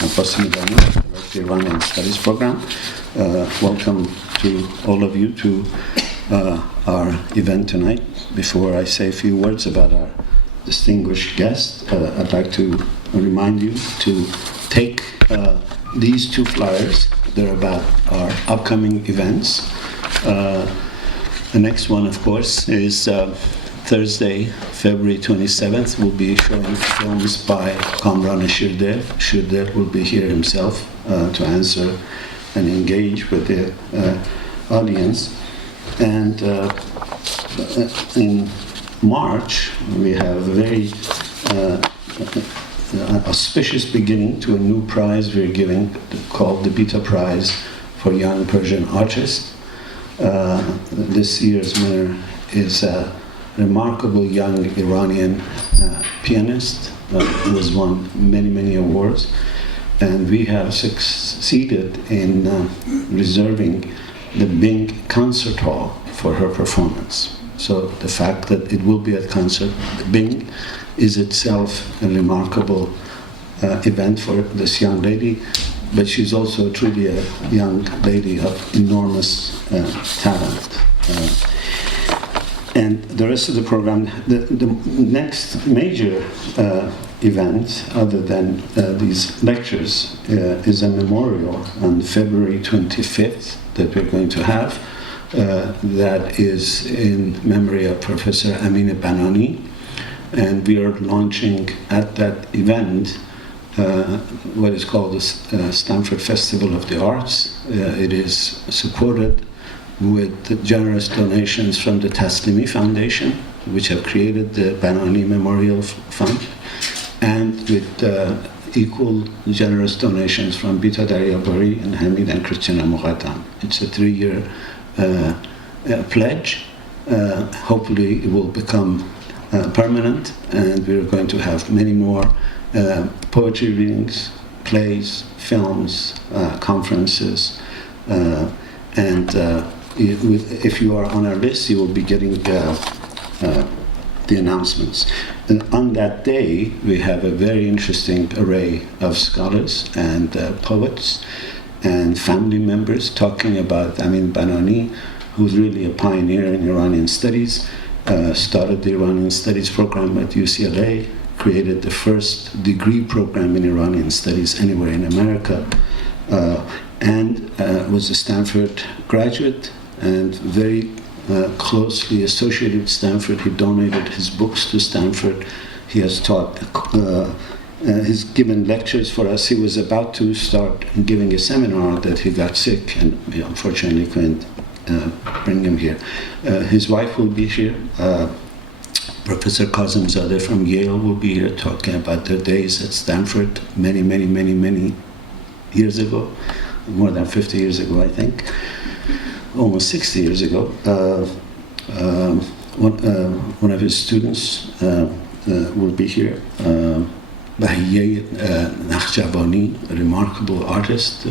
Abbas Midani, the Iranian Studies Program. Welcome to all of you to our event tonight. Before I say a few words about our distinguished guest, I'd like to remind you to take these two flyers. They're about our upcoming events. The next one, of course, is Thursday, February 27th. We'll be showing films by Kamran Shirder. Shirder will be here himself to answer and engage with the audience. And in March, we have a very auspicious beginning to a new prize we're giving called the Beta Prize for Young Persian Artists. This year's winner is a remarkable young Iranian pianist who has won many awards, and we have succeeded in reserving the Bing Concert Hall for her performance. So the fact that it will be at concert, Bing, is itself a remarkable event for this young lady, but she's also truly a young lady of enormous talent. And the rest of the program, the next major event, other than these lectures, is a memorial on February 25th that we're going to have. That is in memory of Professor Amin Banani. And we are launching at that event what is called the Stanford Festival of the Arts. It is supported with generous donations from the Taslimi Foundation, which have created the Banani Memorial Fund, and with equal generous donations from Bita Daryabari and Hamid and Christina Muqaddam. It's a 3-year pledge. Hopefully it will become permanent, and we're going to have many more poetry readings, plays, films, conferences, and if you are on our list, you will be getting the announcements. And on that day, we have a very interesting array of scholars and poets and family members talking about Amin Banani, who's really a pioneer in Iranian studies, started the Iranian Studies program at UCLA, created the first degree program in Iranian studies anywhere in America, and was a Stanford graduate and very closely associated with Stanford. He donated his books to Stanford. He has taught, he's given lectures for us. He was about to start giving a seminar that he got sick and we unfortunately couldn't bring him here. His wife will be here. Professor Kazemzadeh from Yale will be here talking about their days at Stanford many years ago, more than 50 years ago, I think. Almost 60 years ago. One of his students will be here. Bahiyeh Nakhjavani, a remarkable artist,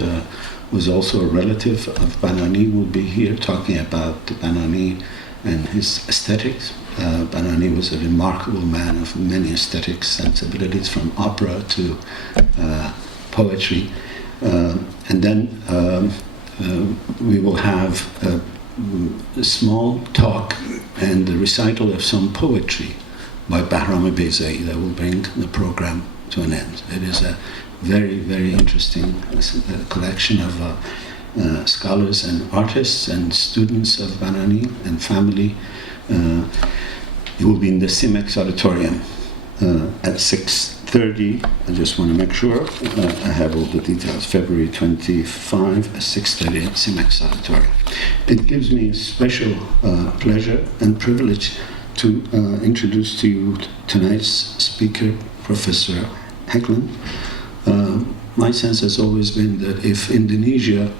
was also a relative of Banani, will be here talking about Banani and his aesthetics. Banani was a remarkable man of many aesthetic sensibilities, from opera to poetry. And then we will have a small talk and the recital of some poetry by Bahram Beyzai that will bring the program to an end. It is a very interesting collection of scholars and artists and students of Banani and family. It will be in the CIMEX auditorium at 6:30. I just want to make sure I have all the details. February 25 at 6:30 at CIMEX auditorium. It gives me special pleasure and privilege to introduce to you tonight's speaker, Professor Hegland. My sense has always been that if Indonesia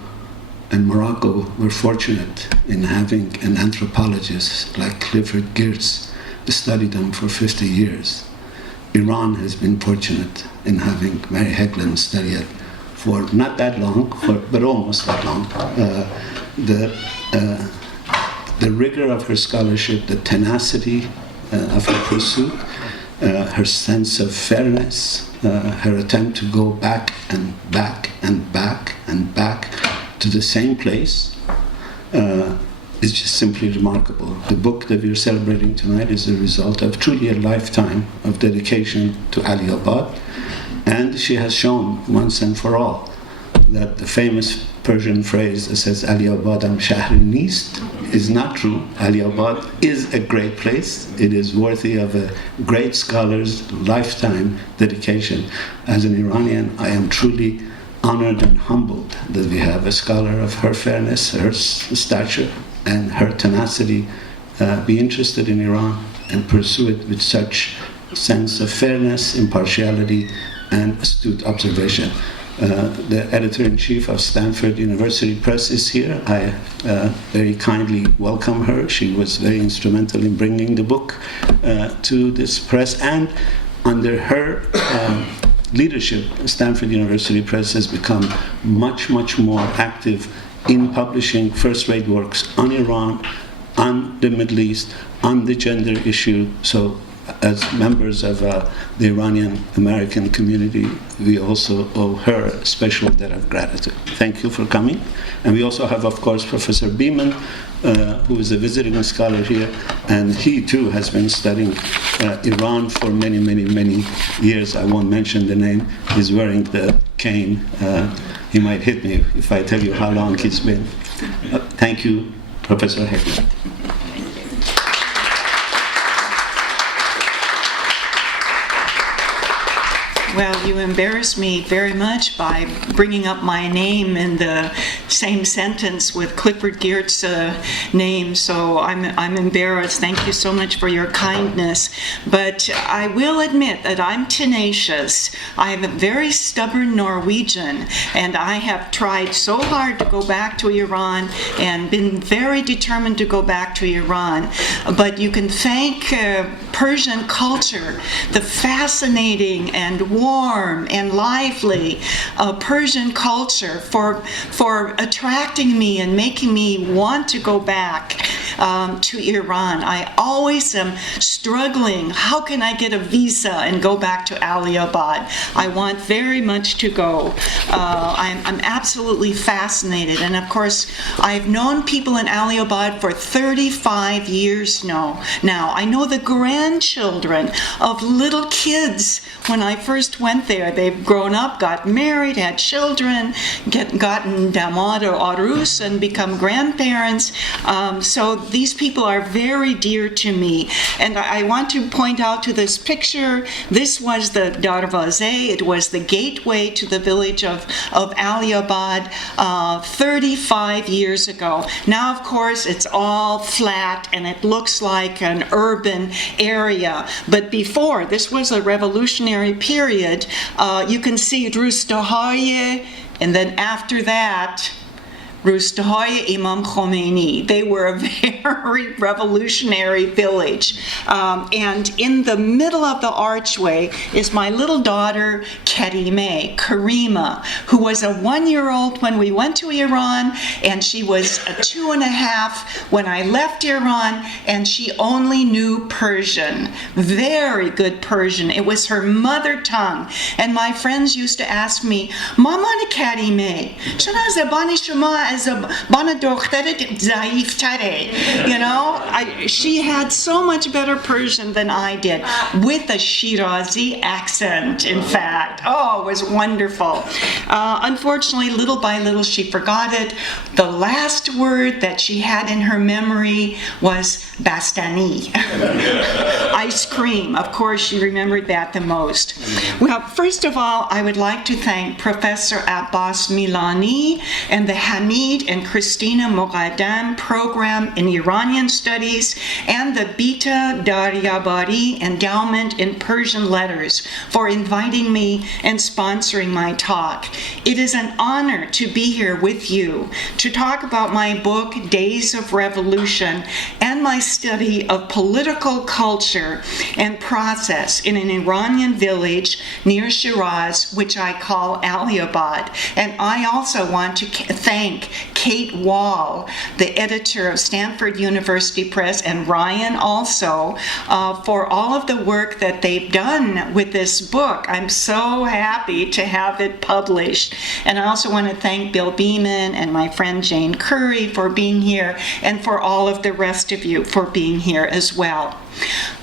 and Morocco were fortunate in having an anthropologist like Clifford Geertz study them for 50 years, Iran has been fortunate in having Mary Hegland study it for not that long, but almost that long. The rigor of her scholarship, the tenacity of her pursuit, her sense of fairness, her attempt to go back and back and back and back to the same place is just simply remarkable. The book that we're celebrating tonight is the result of truly a lifetime of dedication to Aliabad, and she has shown once and for all that the famous Persian phrase that says Aliabadam Shahri Nist is not true. Aliabad is a great place. It is worthy of a great scholar's lifetime dedication. As an Iranian, I am truly honored and humbled that we have a scholar of her fairness, her stature, and her tenacity be interested in Iran and pursue it with such sense of fairness, impartiality, and astute observation. The editor-in-chief of Stanford University Press is here. I very kindly welcome her. She was very instrumental in bringing the book to this press, and under her leadership, Stanford University Press has become much, much more active in publishing first-rate works on Iran, on the Middle East, on the gender issue. So as members of the Iranian American community, we also owe her a special debt of gratitude. Thank you for coming. And we also have, of course, Professor Beeman, who is a visiting scholar here, and he too has been studying Iran for many, many, many years. I won't mention the name. He's wearing the cane. He might hit me if I tell you how long he's been. Thank you, Professor Hegland. Well, you embarrassed me very much by bringing up my name in the same sentence with Clifford Geertz's name, so I'm embarrassed. Thank you so much for your kindness. But I will admit that I'm tenacious. I'm a very stubborn Norwegian, and I have tried so hard to go back to Iran and been very determined to go back to Iran. But you can thank Persian culture, the fascinating and warm and lively Persian culture for attracting me and making me want to go back to Iran. I always am struggling. How can I get a visa and go back to Aliabad? I want very much to go. I'm absolutely fascinated. And of course, I've known people in Aliabad for 35 years now. I know the grandchildren of little kids when I first went there. They've grown up, got married, had children, gotten damad or arus, and become grandparents. So these people are very dear to me. And I want to point out to this picture, this was the Darvaze. It was the gateway to the village of Aliabad 35 years ago. Now, of course, it's all flat and it looks like an urban area. But before, this was a revolutionary period. You can see Rustahoye, and then after that, Rustahoye Imam Khomeini. They were a very revolutionary village. And in the middle of the archway is my little daughter, Karima, who was a 1-year-old when we went to Iran, and she was a 2.5 when I left Iran, and she only knew Persian. Very good Persian. It was her mother tongue. And my friends used to ask me, Maman Karime, chara zabani shoma az bana dokhtaret zaiftare? You know, she had so much better Persian than I did, with a Shirazi accent, in fact. Oh, it was wonderful. Unfortunately, little by little, she forgot it. The last word that she had in her memory was bastani. Ice cream. Of course, she remembered that the most. Well, first of all, I would like to thank Professor Abbas Milani and the Hamid and Christina Moghadam program in Iranian Studies and the Bita Daryabari Endowment in Persian Letters for inviting me and sponsoring my talk. It is an honor to be here with you to talk about my book, Days of Revolution, and my study of political culture and process in an Iranian village near Shiraz, which I call Aliabad. And I also want to thank Kate Wall, the editor of Stanford University Press, and Ryan also, for all of the work that they've done with this book. I'm so happy to have it published. And I also want to thank Bill Beeman and my friend Jane Curry for being here, and for all of the rest of you for being here as well.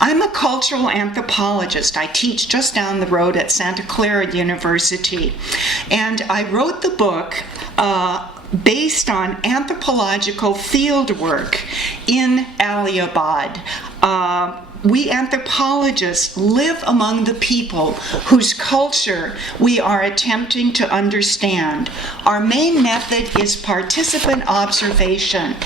I'm a cultural anthropologist. I teach just down the road at Santa Clara University. And I wrote the book based on anthropological fieldwork in Allahabad. We anthropologists live among the people whose culture we are attempting to understand. Our main method is participant observation.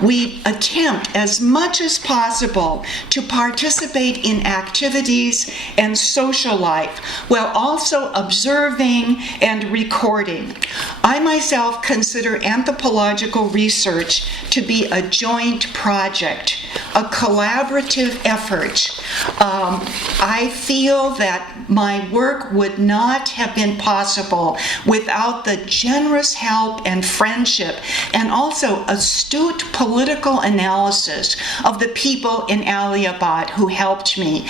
We attempt as much as possible to participate in activities and social life while also observing and recording. I myself consider anthropological research to be a joint project, a collaborative effort. I feel that my work would not have been possible without the generous help and friendship and also astute political analysis of the people in Allahabad who helped me.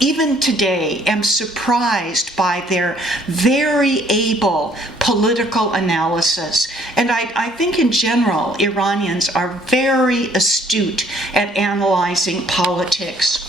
Even today, am surprised by their very able political analysis. And I think in general, Iranians are very astute at analyzing politics.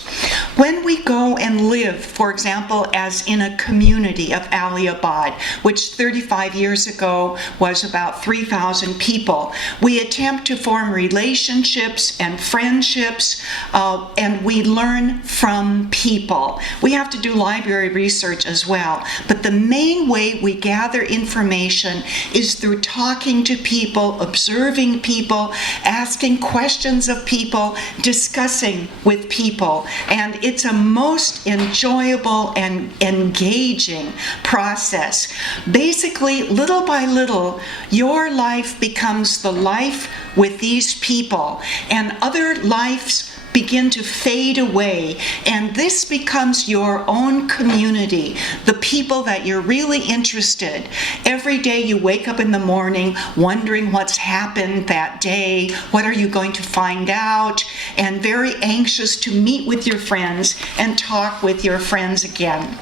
When we go and live, for example, as in a community of Allahabad, which 35 years ago was about 3,000 people, we attempt to form relationships and friendships, and we learn from people. We have to do library research as well, but the main way we gather information is through talking to people, observing people, asking questions of people, discussing with people, and it's a most enjoyable and engaging process. Basically, little by little, your life becomes the life with these people, and other lives begin to fade away, and this becomes your own community, the people that you're really interested. Every day you wake up in the morning wondering what's happened that day, what are you going to find out, and very anxious to meet with your friends and talk with your friends again.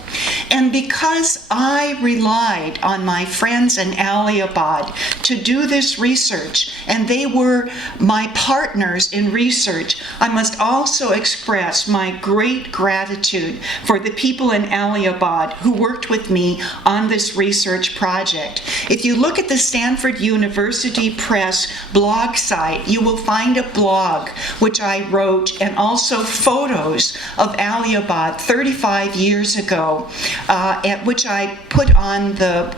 And because I relied on my friends in Allahabad to do this research, and they were my partners in research, I must also express my great gratitude for the people in Allahabad who worked with me on this research project. If you look at the Stanford University Press blog site, you will find a blog which I wrote, and also photos of Allahabad 35 years ago, at which I put on the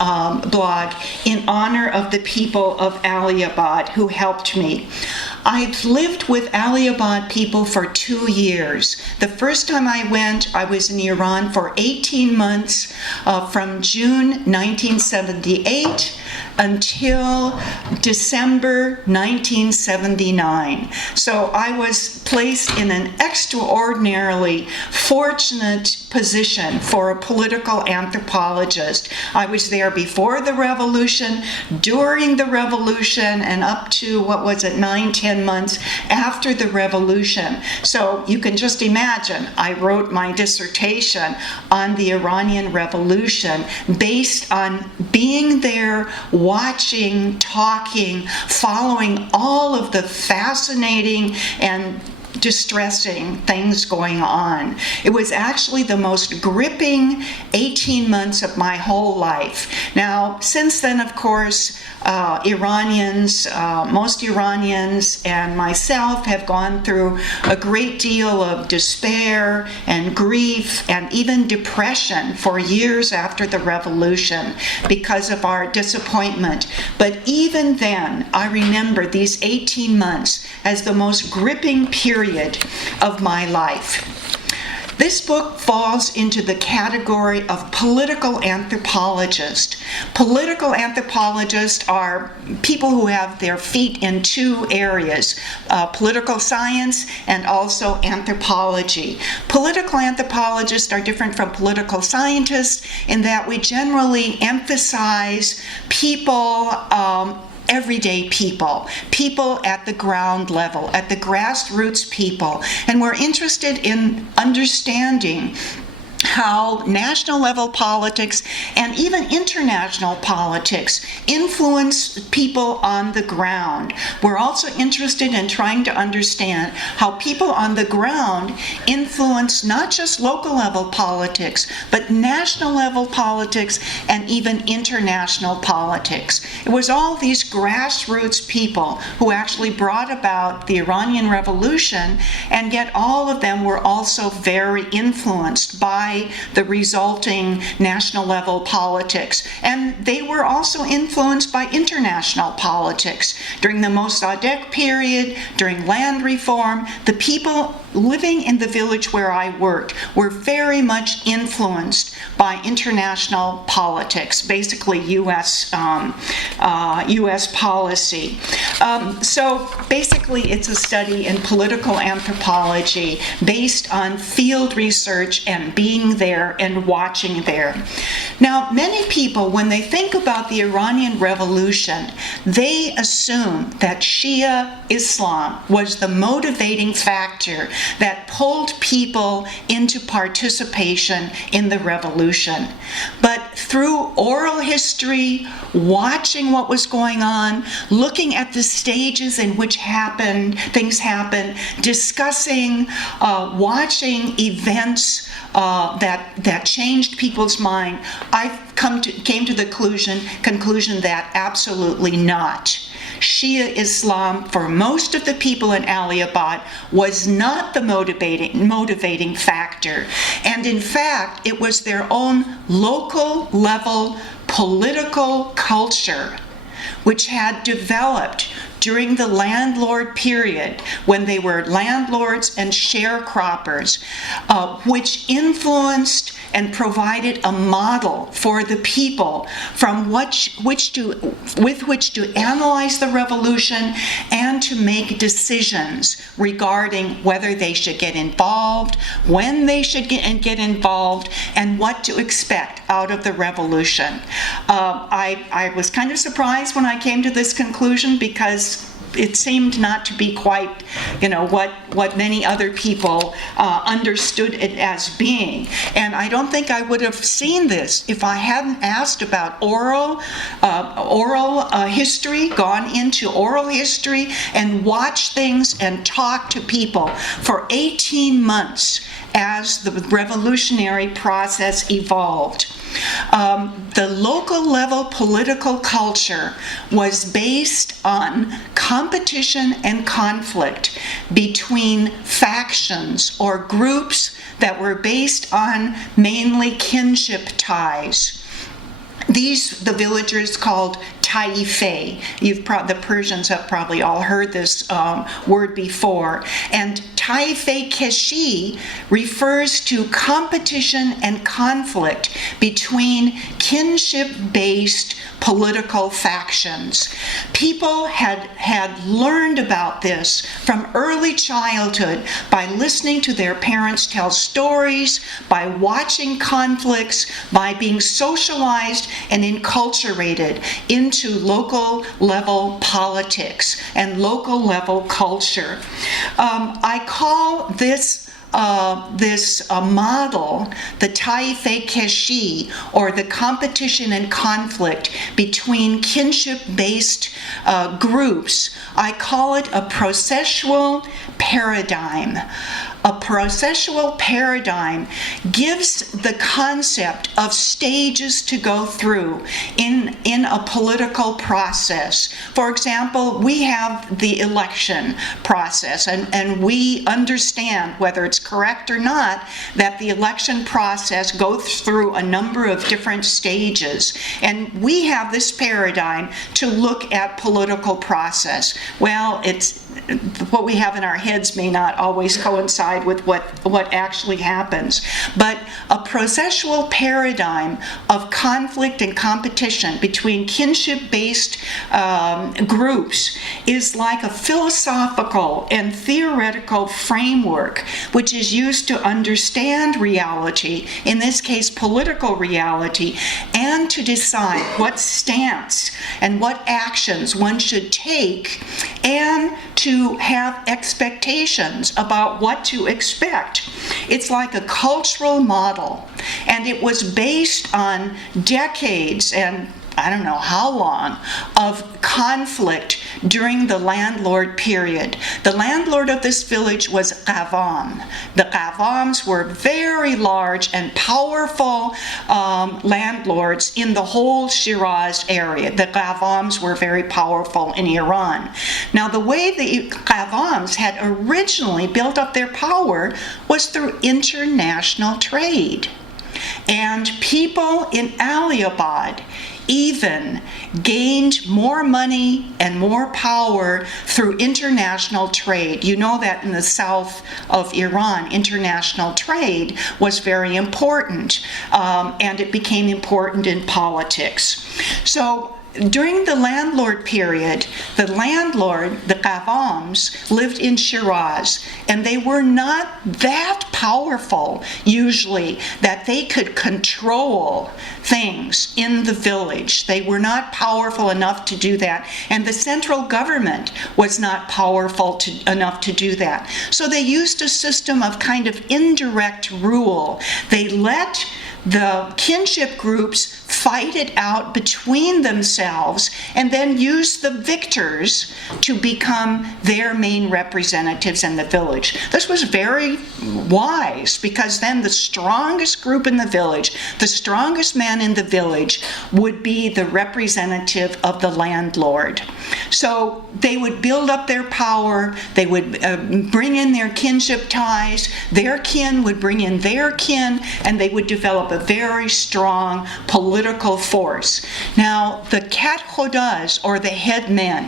blog in honor of the people of Allahabad who helped me. I've lived with Allahabad people for 2 years. The first time I went, I was in Iran for 18 months, from June 1978 until December 1979. So I was placed in an extraordinarily fortunate position for a political anthropologist. I was there before the revolution, during the revolution, and up to, 9-10 months after the revolution. So you can just imagine, I wrote my dissertation on the Iranian Revolution based on being there, watching, talking, following all of the fascinating and distressing things going on. It was actually the most gripping 18 months of my whole life. Now, since then, of course, most Iranians and myself have gone through a great deal of despair and grief and even depression for years after the revolution because of our disappointment. But even then, I remember these 18 months as the most gripping period of my life. This book falls into the category of political anthropologist. Political anthropologists are people who have their feet in two areas, political science and also anthropology. Political anthropologists are different from political scientists in that we generally emphasize people everyday people, people at the ground level, at the grassroots people. And we're interested in understanding how national level politics and even international politics influence people on the ground. We're also interested in trying to understand how people on the ground influence not just local level politics, but national level politics and even international politics. It was all these grassroots people who actually brought about the Iranian Revolution, and yet all of them were also very influenced by the resulting national level politics. And they were also influenced by international politics. During the Mossadegh period, during land reform, the people living in the village where I worked were very much influenced by international politics, basically U.S. Policy. So basically it's a study in political anthropology based on field research and being there and watching there. Now, many people, when they think about the Iranian Revolution, they assume that Shia Islam was the motivating factor that pulled people into participation in the revolution. But through oral history, watching what was going on, looking at the stages in which things happened, discussing, watching events that changed people's mind, I've came to the conclusion that absolutely not. Shia Islam, for most of the people in Aliabad, was not the motivating factor. And in fact, it was their own local level political culture which had developed during the landlord period, when they were landlords and sharecroppers, which influenced and provided a model for the people from with which to analyze the revolution and to make decisions regarding whether they should get involved, when they should get involved, and what to expect out of the revolution. I was kind of surprised when I came to this conclusion, because it seemed not to be quite, what many other people understood it as being. And I don't think I would have seen this if I hadn't asked about oral history, gone into oral history, and watched things and talked to people for 18 months as the revolutionary process evolved. The local level political culture was based on competition and conflict between factions or groups that were based on mainly kinship ties. The villagers called Taifeh. The Persians have probably all heard this word before. And Taifeh Keshi refers to competition and conflict between kinship-based political factions. People had learned about this from early childhood by listening to their parents tell stories, by watching conflicts, by being socialized and enculturated into local level politics and local level culture. I call this model, the Taifeh Keshi, or the competition and conflict between kinship-based groups, I call it a processual paradigm. A processual paradigm gives the concept of stages to go through in a political process. For example, we have the election process, and we understand, whether it's correct or not, that the election process goes through a number of different stages. And we have this paradigm to look at political process. Well, what we have in our heads may not always coincide satisfied with what actually happens. But a processual paradigm of conflict and competition between kinship-based groups is like a philosophical and theoretical framework which is used to understand reality, in this case political reality, and to decide what stance and what actions one should take, and to have expectations about what to expect. It's like a cultural model, and it was based on decades and I don't know how long of conflict during the landlord period. The landlord of this village was Qavam. The Qavams were very large and powerful landlords in the whole Shiraz area. The Qavams were very powerful in Iran. Now, the way the Qavams had originally built up their power was through international trade. And people in Aliabad even gained more money and more power through international trade. You know that in the south of Iran, international trade was very important, and it became important in politics. So during the landlord period, the Qavams, lived in Shiraz, and they were not that powerful, usually, that they could control things in the village. They were not powerful enough to do that, and the central government was not powerful enough to do that. So they used a system of kind of indirect rule. They let the kinship groups fight it out between themselves and then use the victors to become their main representatives in the village. This was very wise, because then the strongest group in the village, the strongest man in the village, would be the representative of the landlord. So they would build up their power, they would bring in their kinship ties, their kin would bring in their kin, and they would develop a very strong political force. Now, the Kat Khodas, or the headmen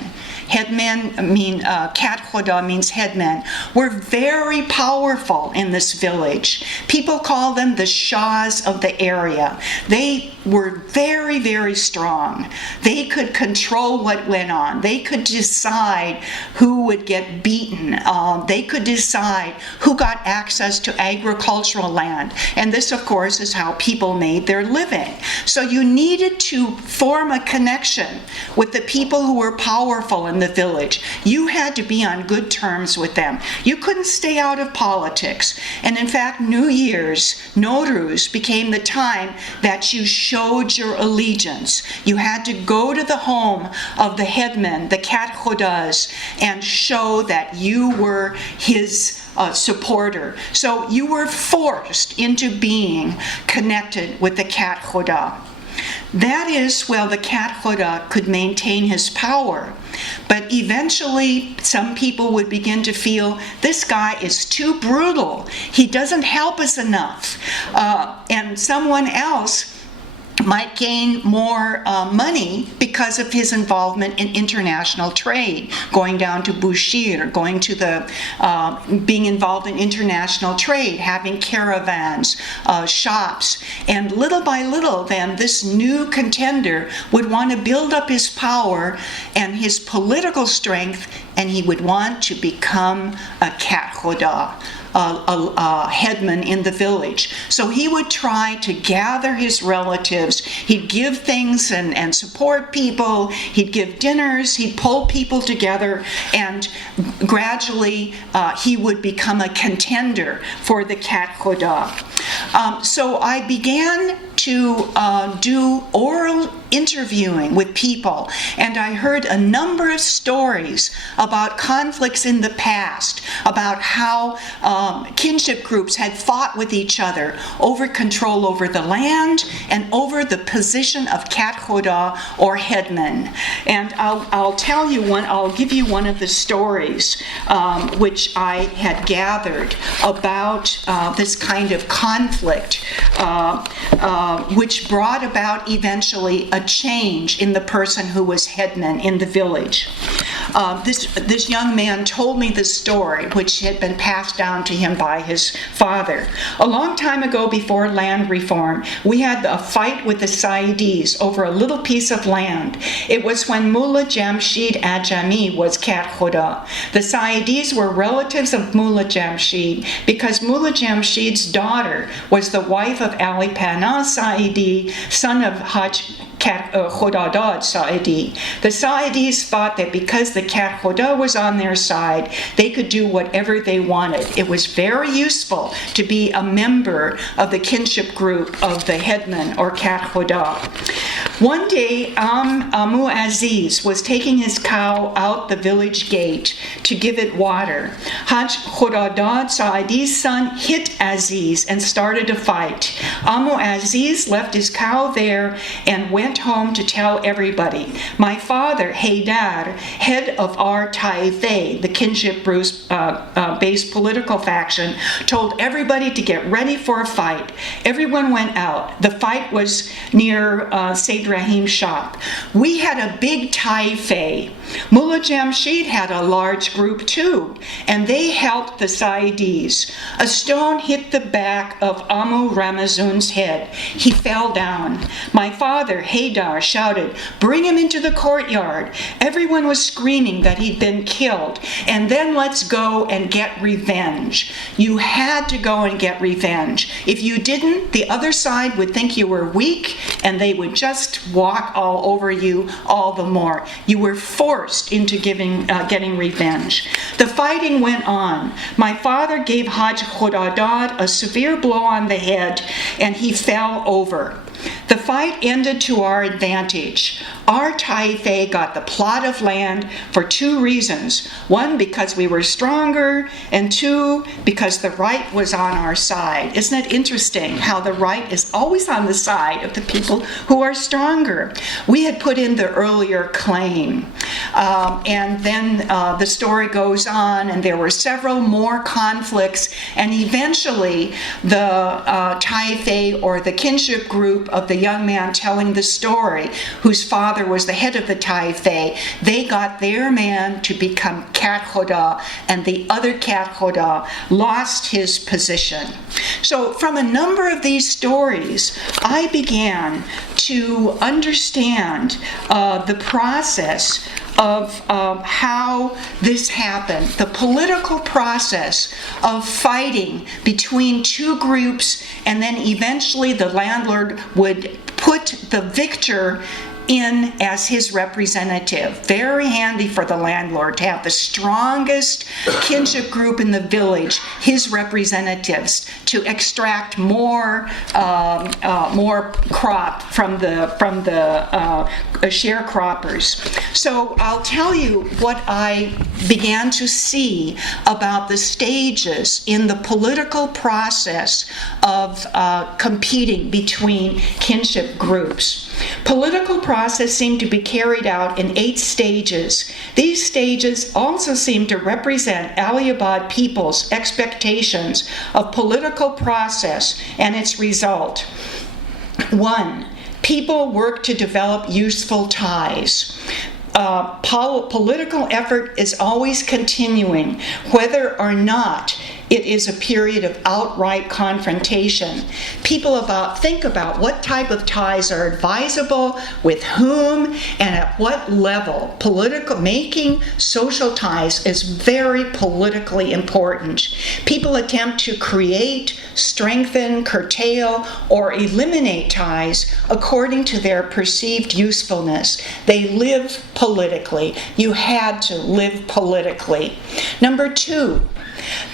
mean, Kat Khoda means headmen, were very powerful in this village. People call them the Shahs of the area. They were very, very strong. They could control what went on. They could decide who would get beaten. They could decide who got access to agricultural land. And this, of course, is how people made their living. So you needed to form a connection with the people who were powerful in the village. You had to be on good terms with them. You couldn't stay out of politics. And in fact, New Year's, Nowruz, became the time that you showed your allegiance. You had to go to the home of the headman, the Kat Khodas, and show that you were his supporter. So you were forced into being connected with the Kat Khoda. That is, well, the Kat Khoda could maintain his power. But eventually, some people would begin to feel, this guy is too brutal. He doesn't help us enough. And someone else might gain more money because of his involvement in international trade, going down to Bushir, going to being involved in international trade, having caravans, shops. And little by little, then, this new contender would want to build up his power and his political strength, and he would want to become a Kat Khoda, a headman in the village. So he would try to gather his relatives. He'd give things and support people. He'd give dinners. He'd pull people together, and gradually he would become a contender for the Kat Khoda. So I began to do oral interviewing with people, and I heard a number of stories about conflicts in the past, about how kinship groups had fought with each other over control over the land and over the position of Kat Khoda, or headman. And I'll give you one of the stories which I had gathered about this kind of conflict, which brought about eventually a change in the person who was headman in the village. this young man told me this story, which had been passed down to him by his father. A long time ago, before land reform, we had a fight with the Saidis over a little piece of land. It was when Mullah Jamshid Ajami was Kat Khuda. The Saidis were relatives of Mullah Jamshid because Mullah Jamshid's daughter was the wife of Ali Pana Saidi, son of Haj Khodadad Saidi. The Saidis thought that because the Kat Khuda was on their side, they could do whatever they wanted. It was very useful to be a member of the kinship group of the headman or Kat Khuda. One day, Amu Aziz was taking his cow out the village gate to give it water. Haj Khodadad Saidi's son hit Aziz and started a fight. Amu Aziz left his cow there and went home to tell everybody. My father, Haydar, head of our Taifeh, the kinship-based political faction, told everybody to get ready for a fight. Everyone went out. The fight was near Said Rahim's shop. We had a big Taifeh. Mullah Jamshid had a large group too, and they helped the Saidis. A stone hit the back of Amu Ramazun's head. He fell down. My father, Haydar, shouted, "Bring him into the courtyard." Everyone was screaming that he'd been killed, and then let's go and get revenge. You had to go and get revenge. If you didn't, the other side would think you were weak, and they would just walk all over you all the more. You were forced into getting revenge. The fighting went on. My father gave Haj Khodadad a severe blow on the head, and he fell over. The fight ended to our advantage. Our Taifeh got the plot of land for two reasons. One, because we were stronger, and two, because the right was on our side. Isn't it interesting how the right is always on the side of the people who are stronger? We had put in the earlier claim. And then the story goes on, and there were several more conflicts, and eventually the Taifeh, or the kinship group of the young man telling the story, whose father was the head of the Taifeh, they got their man to become Kat Khuda, and the other Kat Khuda lost his position. So from a number of these stories, I began to understand the process of how this happened, the political process of fighting between two groups, and then eventually the landlord would put the victor in as his representative. Very handy for the landlord to have the strongest kinship group in the village, his representatives, to extract more crop from the sharecroppers. So I'll tell you what I began to see about the stages in the political process of competing between kinship groups. Political process seemed to be carried out in 8 stages. These stages also seem to represent Aliabad people's expectations of political process and its result. 1. People work to develop useful ties. Political effort is always continuing, whether or not it is a period of outright confrontation. People think about what type of ties are advisable, with whom, and at what level. Making social ties is very politically important. People attempt to create, strengthen, curtail, or eliminate ties according to their perceived usefulness. They live politically. You had to live politically. Number 2,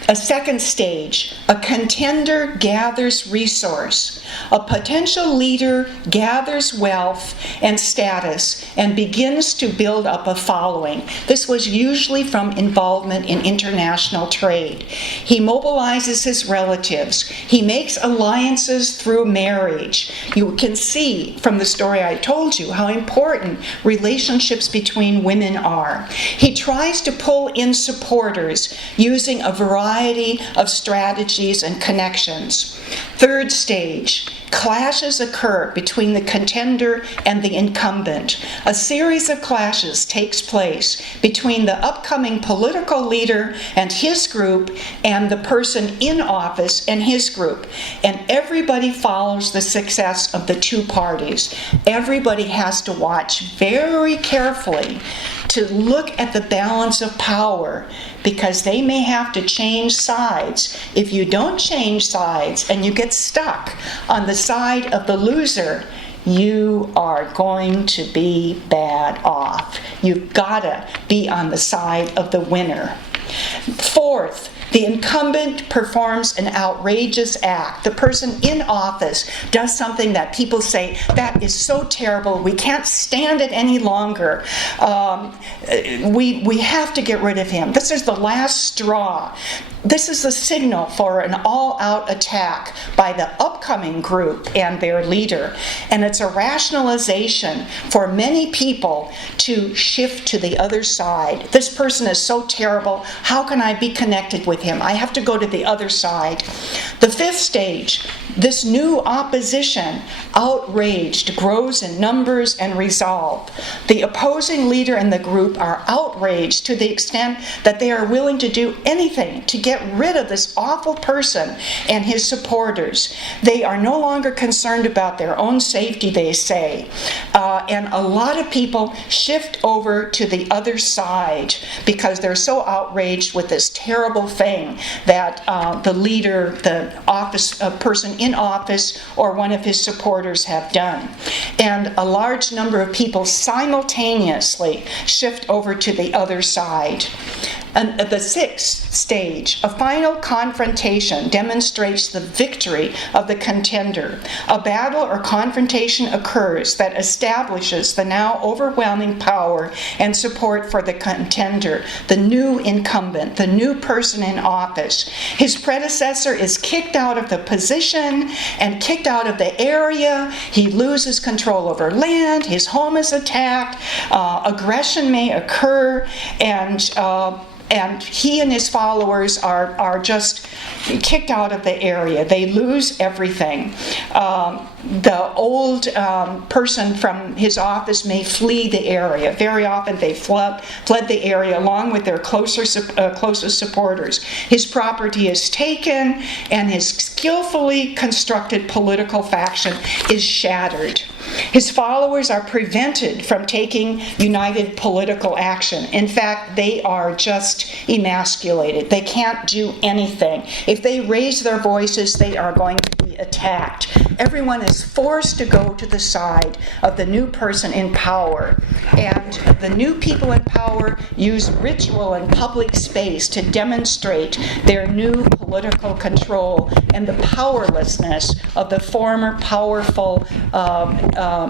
a second stage, a contender gathers resource. A potential leader gathers wealth and status and begins to build up a following. This was usually from involvement in international trade. He mobilizes his relatives. He makes alliances through marriage. You can see from the story I told you how important relationships between women are. He tries to pull in supporters using a variety of strategies and connections. Third stage, clashes occur between the contender and the incumbent. A series of clashes takes place between the upcoming political leader and his group and the person in office and his group. And everybody follows the success of the two parties. Everybody has to watch very carefully to look at the balance of power, because they may have to change sides. If you don't change sides and you get stuck on the side of the loser, you are going to be bad off. You've got to be on the side of the winner. Fourth, the incumbent performs an outrageous act. The person in office does something that people say, that is so terrible, we can't stand it any longer. We have to get rid of him. This is the last straw. This is the signal for an all-out attack by the upcoming group and their leader. And it's a rationalization for many people to shift to the other side. This person is so terrible, how can I be connected with him? I have to go to the other side. The fifth stage, this new opposition, outraged, grows in numbers and resolve. The opposing leader and the group are outraged to the extent that they are willing to do anything to get rid of this awful person and his supporters. They are no longer concerned about their own safety, they say. And a lot of people shift over to the other side because they're so outraged with this terrible thing that the leader, the office person in office, or one of his supporters have done. And a large number of people simultaneously shift over to the other side. And the sixth stage, a final confrontation, demonstrates the victory of the contender. A battle or confrontation occurs that establishes the now overwhelming power and support for the contender, the new incumbent, the new person in office. His predecessor is kicked out of the position and kicked out of the area. He loses control over land. His home is attacked. Aggression may occur, and he and his followers are just kicked out of the area. They lose everything. The old person from his office may flee the area. Very often they fled the area along with their closest supporters. His property is taken, and his skillfully constructed political faction is shattered. His followers are prevented from taking united political action. In fact, they are just emasculated. They can't do anything. If they raise their voices, they are going to be attacked. Everyone is forced to go to the side of the new person in power. And the new people in power use ritual and public space to demonstrate their new political control and the powerlessness of the former powerful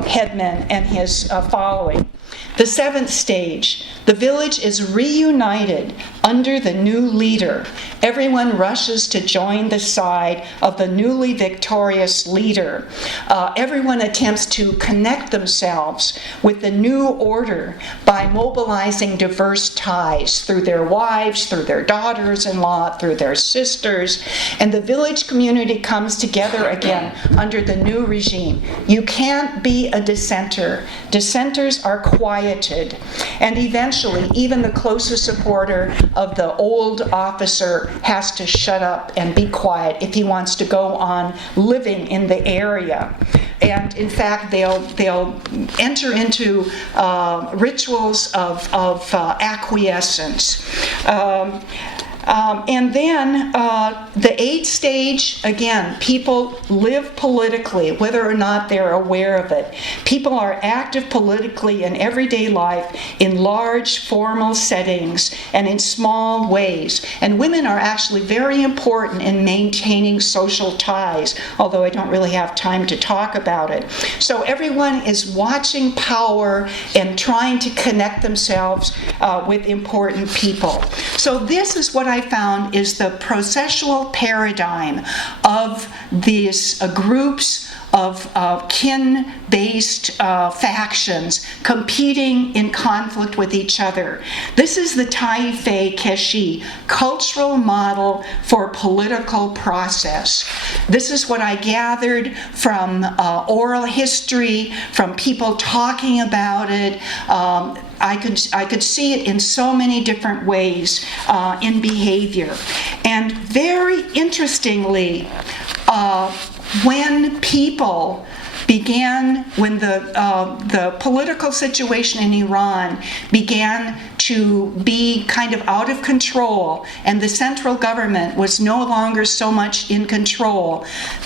headman and his following. The seventh stage, the village is reunited under the new leader. Everyone rushes to join the side of the newly victorious leader. Everyone attempts to connect themselves with the new order by mobilizing diverse ties through their wives, through their daughters-in-law, through their sisters, and the village community comes together again under the new regime. You can't be a dissenter. Dissenters are quieted, and eventually even the closest supporter of the old officer has to shut up and be quiet if he wants to go on living in the area. And in fact, they'll enter into rituals of acquiescence. And then the eighth stage, again, people live politically, whether or not they're aware of it. People are active politically in everyday life in large formal settings and in small ways. And women are actually very important in maintaining social ties, although I don't really have time to talk about it. So everyone is watching power and trying to connect themselves with important people. So this is what I found is the processual paradigm of these groups of kin-based factions competing in conflict with each other. This is the Taifei-Keshi cultural model for political process. This is what I gathered from oral history, from people talking about it. I could see it in so many different ways in behavior. And very interestingly, when the political situation in Iran began to be kind of out of control and the central government was no longer so much in control,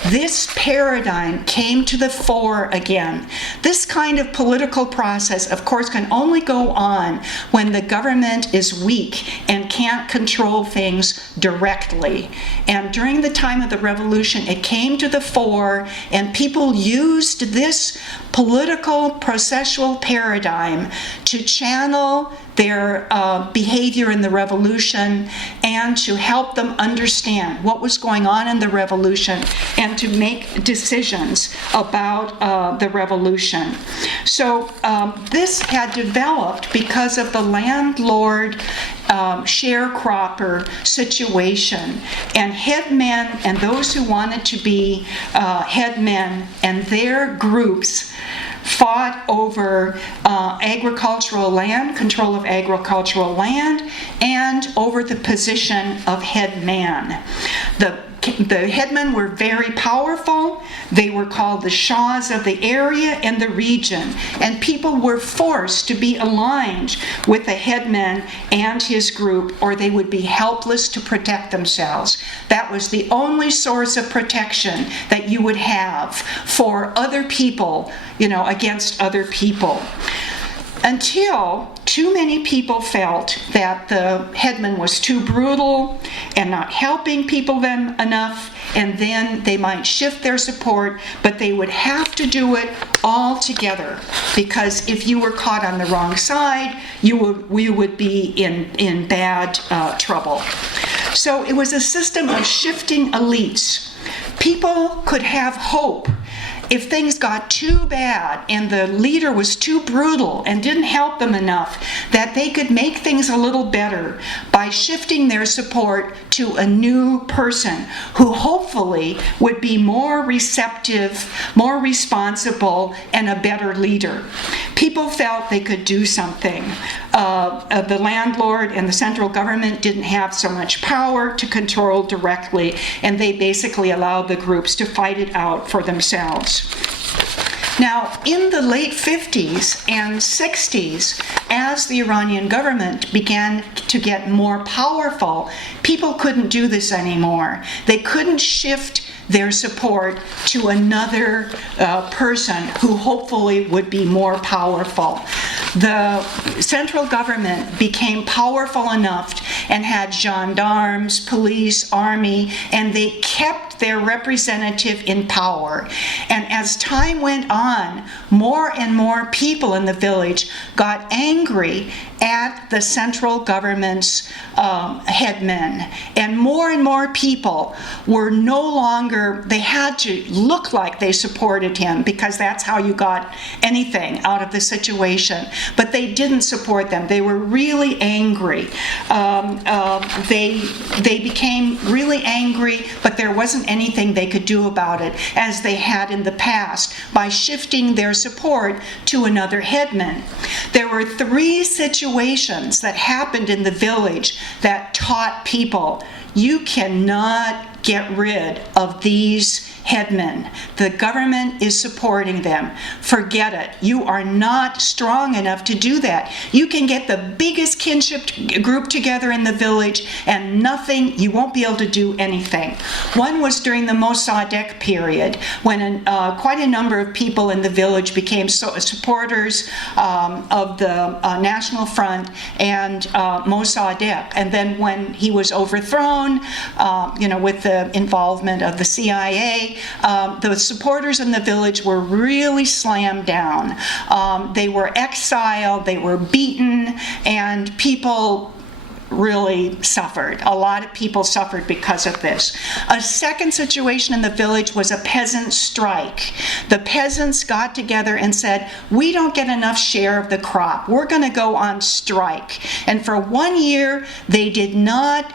this paradigm came to the fore again. This kind of political process, of course, can only go on when the government is weak and can't control things directly. And during the time of the revolution, it came to the fore, and people used this political processual paradigm to channel their behavior in the revolution and to help them understand what was going on in the revolution and to make decisions about the revolution. So this had developed because of the landlord sharecropper situation, and headmen and those who wanted to be headmen and their groups fought over agricultural land, control of agricultural land, and over the position of headman. The headmen were very powerful. They were called the shahs of the area and the region, and people were forced to be aligned with the headman and his group, or they would be helpless to protect themselves. That was the only source of protection that you would have for other people, against other people. Until too many people felt that the headman was too brutal and not helping people then enough, and then they might shift their support, but they would have to do it all together, because if you were caught on the wrong side, we would be in bad trouble. So it was a system of shifting elites. People could have hope if things got too bad and the leader was too brutal and didn't help them enough, that they could make things a little better by shifting their support to a new person who hopefully would be more receptive, more responsible, and a better leader. People felt they could do something. The landlord and the central government didn't have so much power to control directly, and they basically allowed the groups to fight it out for themselves. Now, in the late 50s and 60s, as the Iranian government began to get more powerful, people couldn't do this anymore. They couldn't shift their support to another person who hopefully would be more powerful. The central government became powerful enough and had gendarmes, police, army, and they kept their representative in power. And as time went on, more and more people in the village got angry at the central government's headmen. And more people were no longer, they had to look like they supported him, because that's how you got anything out of the situation. But they didn't support them. They were really angry. They became really angry, but there wasn't anything they could do about it, as they had in the past, by shifting their support to another headman. There were 3 situations that happened in the village that taught people, you cannot get rid of these headmen. The government is supporting them. Forget it. You are not strong enough to do that. You can get the biggest kinship group together in the village and you won't be able to do anything. One was during the Mossadegh period, when quite a number of people in the village became supporters of the National Front and Mossadegh. And then when he was overthrown, with the involvement of the CIA, the supporters in the village were really slammed down. They were exiled, they were beaten, and people really suffered. A lot of people suffered because of this. A second situation in the village was a peasant strike. The peasants got together and said, we don't get enough share of the crop. We're going to go on strike. And for 1 year, they did not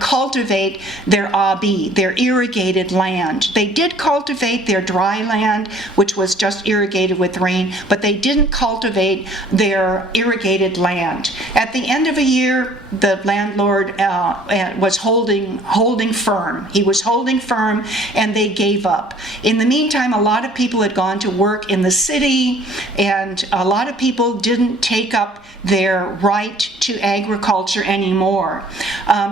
cultivate their abi, their irrigated land. They did cultivate their dry land, which was just irrigated with rain, but they didn't cultivate their irrigated land. At the end of a year, the landlord was holding firm. He was holding firm, and they gave up. In the meantime, a lot of people had gone to work in the city, and a lot of people didn't take up their right to agriculture anymore.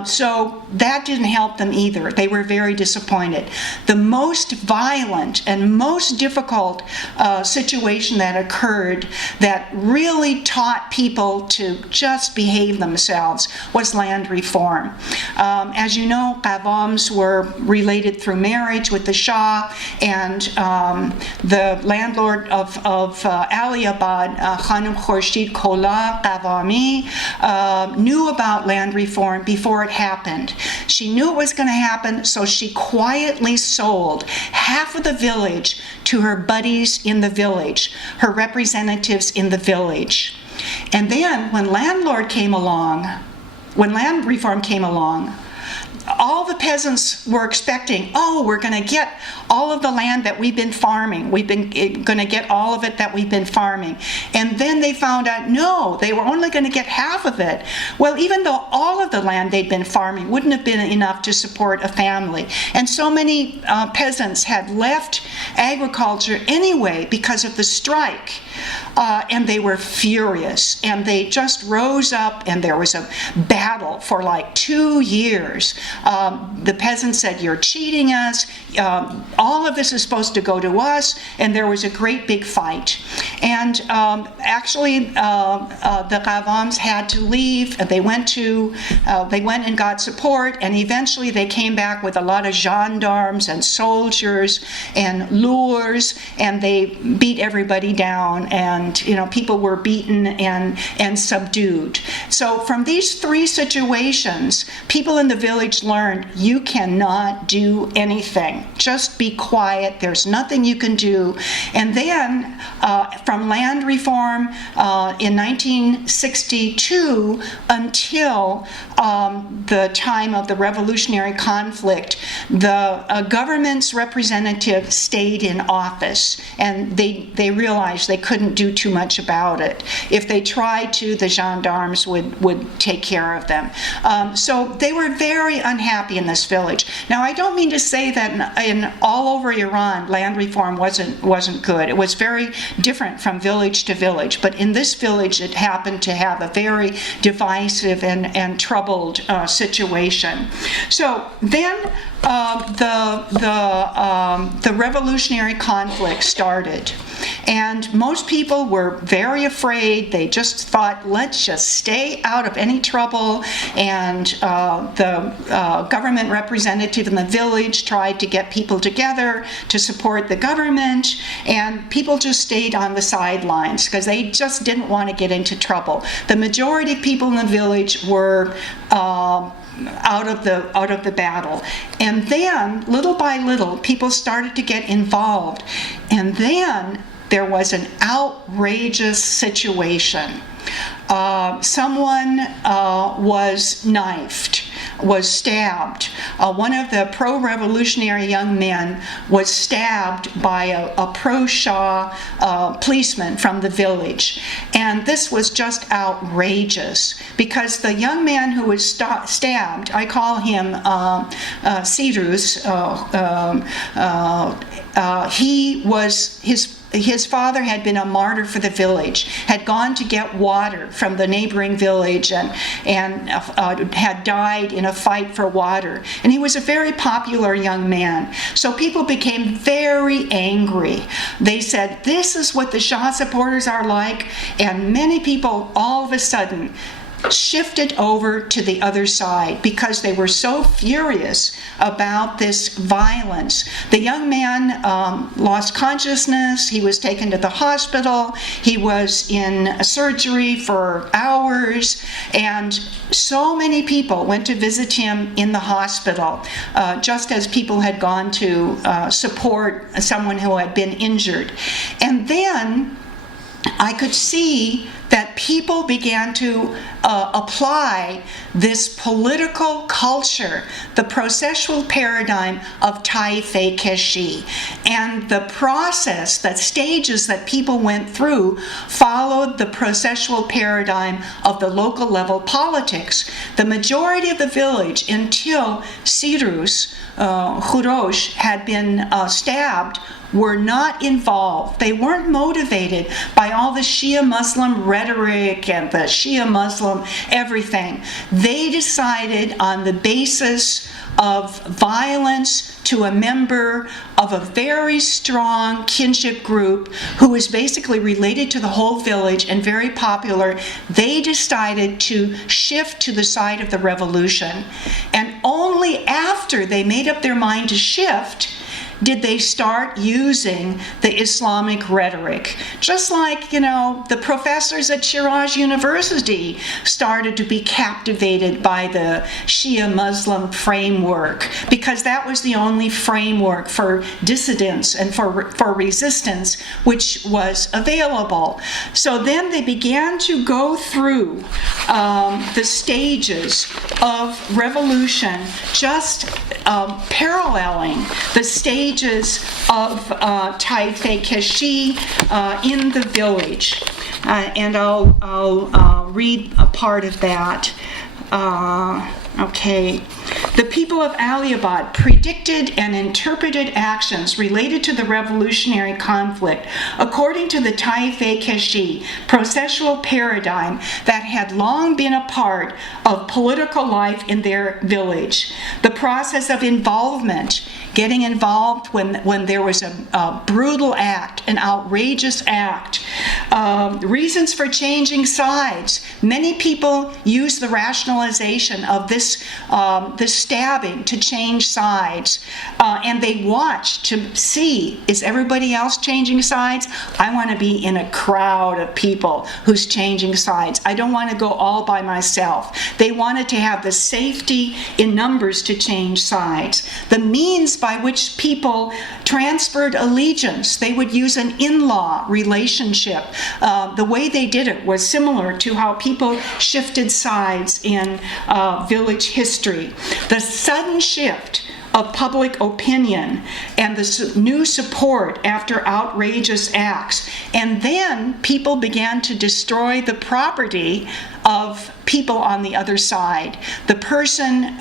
So that didn't help them either. They were very disappointed. The most violent and most difficult situation that occurred that really taught people to just behave themselves was land reform. As you know, Qawams were related through marriage with the Shah, and the landlord of Aliabad, Khanum Khurshid Kola Qawami, knew about land reform before it happened. She knew it was going to happen, so she quietly sold half of the village to her buddies in the village, her representatives in the village. And then when land reform came along, all the peasants were expecting, we're going to get all of the land that we've been farming. We've been going to get all of it that we've been farming. And then they found out, no, they were only going to get half of it. Well, even though all of the land they'd been farming wouldn't have been enough to support a family. And so many peasants had left agriculture anyway because of the strike. And they were furious, and they just rose up, and there was a battle for like 2 years. The peasants said, you're cheating us, all of this is supposed to go to us, and there was a great big fight. And actually, the Qawams had to leave. They went and got support, and eventually they came back with a lot of gendarmes and soldiers and lures, and they beat everybody down, and people were beaten and subdued. So from these three situations, people in the village learned, you cannot do anything. Just be quiet. There's nothing you can do. And then from land reform in 1962 until the time of the revolutionary conflict, the government's representative stayed in office, and they realized they couldn't do too much about it. If they tried to, the gendarmes would take care of them. So they were very unhappy in this village. Now, I don't mean to say that in all over Iran, land reform wasn't good. It was very different from village to village. But in this village, it happened to have a very divisive and troubled situation. So then the revolutionary conflict started, and most people were very afraid. They just thought, let's just stay out of any trouble. And the government representative in the village tried to get people together to support the government, and people just stayed on the sidelines because they just didn't want to get into trouble. The majority of people in the village were out of the battle. And then, little by little, people started to get involved. And then there was an outrageous situation. Someone was knifed, was stabbed. One of the pro-revolutionary young men was stabbed by a pro-Shah policeman from the village. And this was just outrageous because the young man who was stabbed, I call him Sirus, his father had been a martyr for the village, had gone to get water from the neighboring village, and had died in a fight for water. And he was a very popular young man. So people became very angry. They said, this is what the Shah supporters are like. And many people all of a sudden shifted over to the other side because they were so furious about this violence. The young man lost consciousness. He was taken to the hospital. He was in surgery for hours, and so many people went to visit him in the hospital, just as people had gone to support someone who had been injured. And then I could see that people began to apply this political culture, the processual paradigm of Taife Keshi. And the process, the stages that people went through, followed the processual paradigm of the local level politics. The majority of the village, until Sirus, Khurosh, had been stabbed, were not involved. They weren't motivated by all the Shia Muslim rhetoric and the Shia Muslim everything. They decided on the basis of violence to a member of a very strong kinship group who was basically related to the whole village and very popular. They decided to shift to the side of the revolution. And only after they made up their mind to shift did they start using the Islamic rhetoric. Just like, the professors at Santa University started to be captivated by the Shia Muslim framework, because that was the only framework for dissidence and for resistance which was available. So then they began to go through the stages of revolution, just paralleling the stages of Taife Keshi in the village. And I'll read a part of that. Okay. The people of Aliabad predicted and interpreted actions related to the revolutionary conflict according to the Taife Keshi processual paradigm that had long been a part of political life in their village. The process of involvement, getting involved when there was a brutal act, an outrageous act. Reasons for changing sides. Many people use the rationalization of this stabbing to change sides, and they watch to see, is everybody else changing sides? I want to be in a crowd of people who's changing sides. I don't want to go all by myself. They wanted to have the safety in numbers to change sides. The means by which people transferred allegiance, they would use an in-law relationship. The way they did it was similar to how people shifted sides in village history. The sudden shift of public opinion and the new support after outrageous acts. And then people began to destroy the property of people on the other side. The person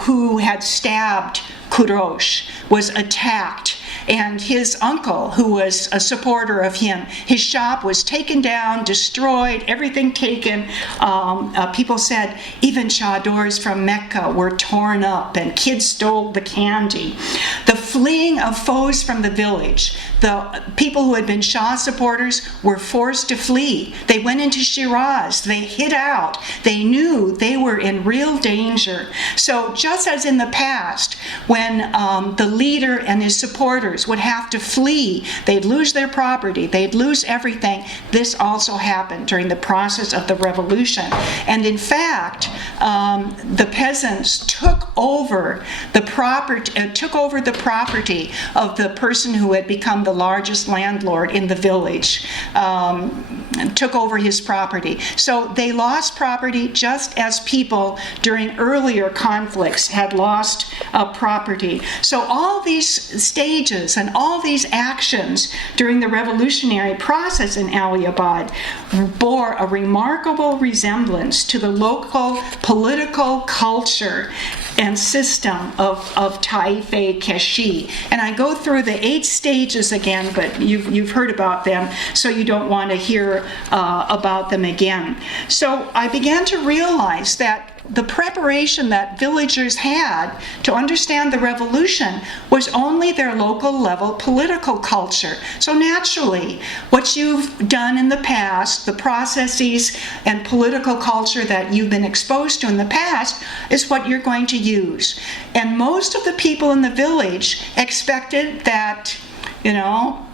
who had stabbed Khurosh was attacked, and his uncle, who was a supporter of him, his shop was taken down, destroyed, everything taken. People said even chadors from Mecca were torn up, and kids stole the candy. The fleeing of foes from the village. The people who had been Shah supporters were forced to flee. They went into Shiraz. They hid out. They knew they were in real danger. So just as in the past, when the leader and his supporters would have to flee, they'd lose their property, they'd lose everything. This also happened during the process of the revolution. And in fact, the peasants took over the property of the person who had become the largest landlord in the village, took over his property. So they lost property just as people during earlier conflicts had lost property. So all these stages and all these actions during the revolutionary process in Aliabad bore a remarkable resemblance to the local political culture and system of Taife Keshi. And I go through the 8 stages again, but you've heard about them, so you don't want to hear about them again. So I began to realize that the preparation that villagers had to understand the revolution was only their local level political culture. So naturally, what you've done in the past, the processes and political culture that you've been exposed to in the past, is what you're going to use. And most of the people in the village expected that,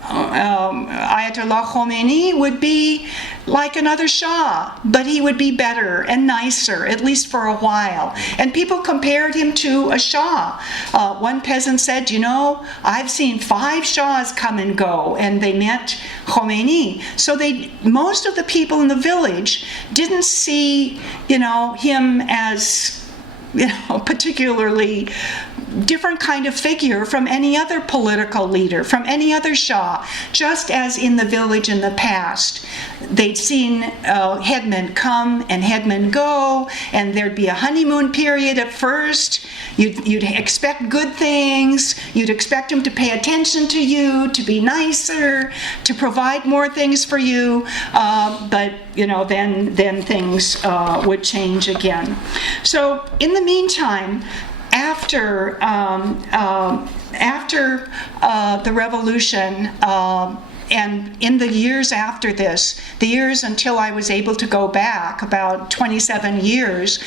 Ayatollah Khomeini would be like another Shah, but he would be better and nicer, at least for a while. And people compared him to a Shah. One peasant said, I've seen 5 Shahs come and go, and they meant Khomeini. So most of the people in the village didn't see, him as, particularly different kind of figure from any other political leader, from any other Shah, just as in the village in the past. They'd seen headmen come and headmen go, and there'd be a honeymoon period at first. You'd expect good things. You'd expect him to pay attention to you, to be nicer, to provide more things for you, but then things would change again. So in the meantime, after the revolution, and in the years after this, the years until I was able to go back, about 27 years,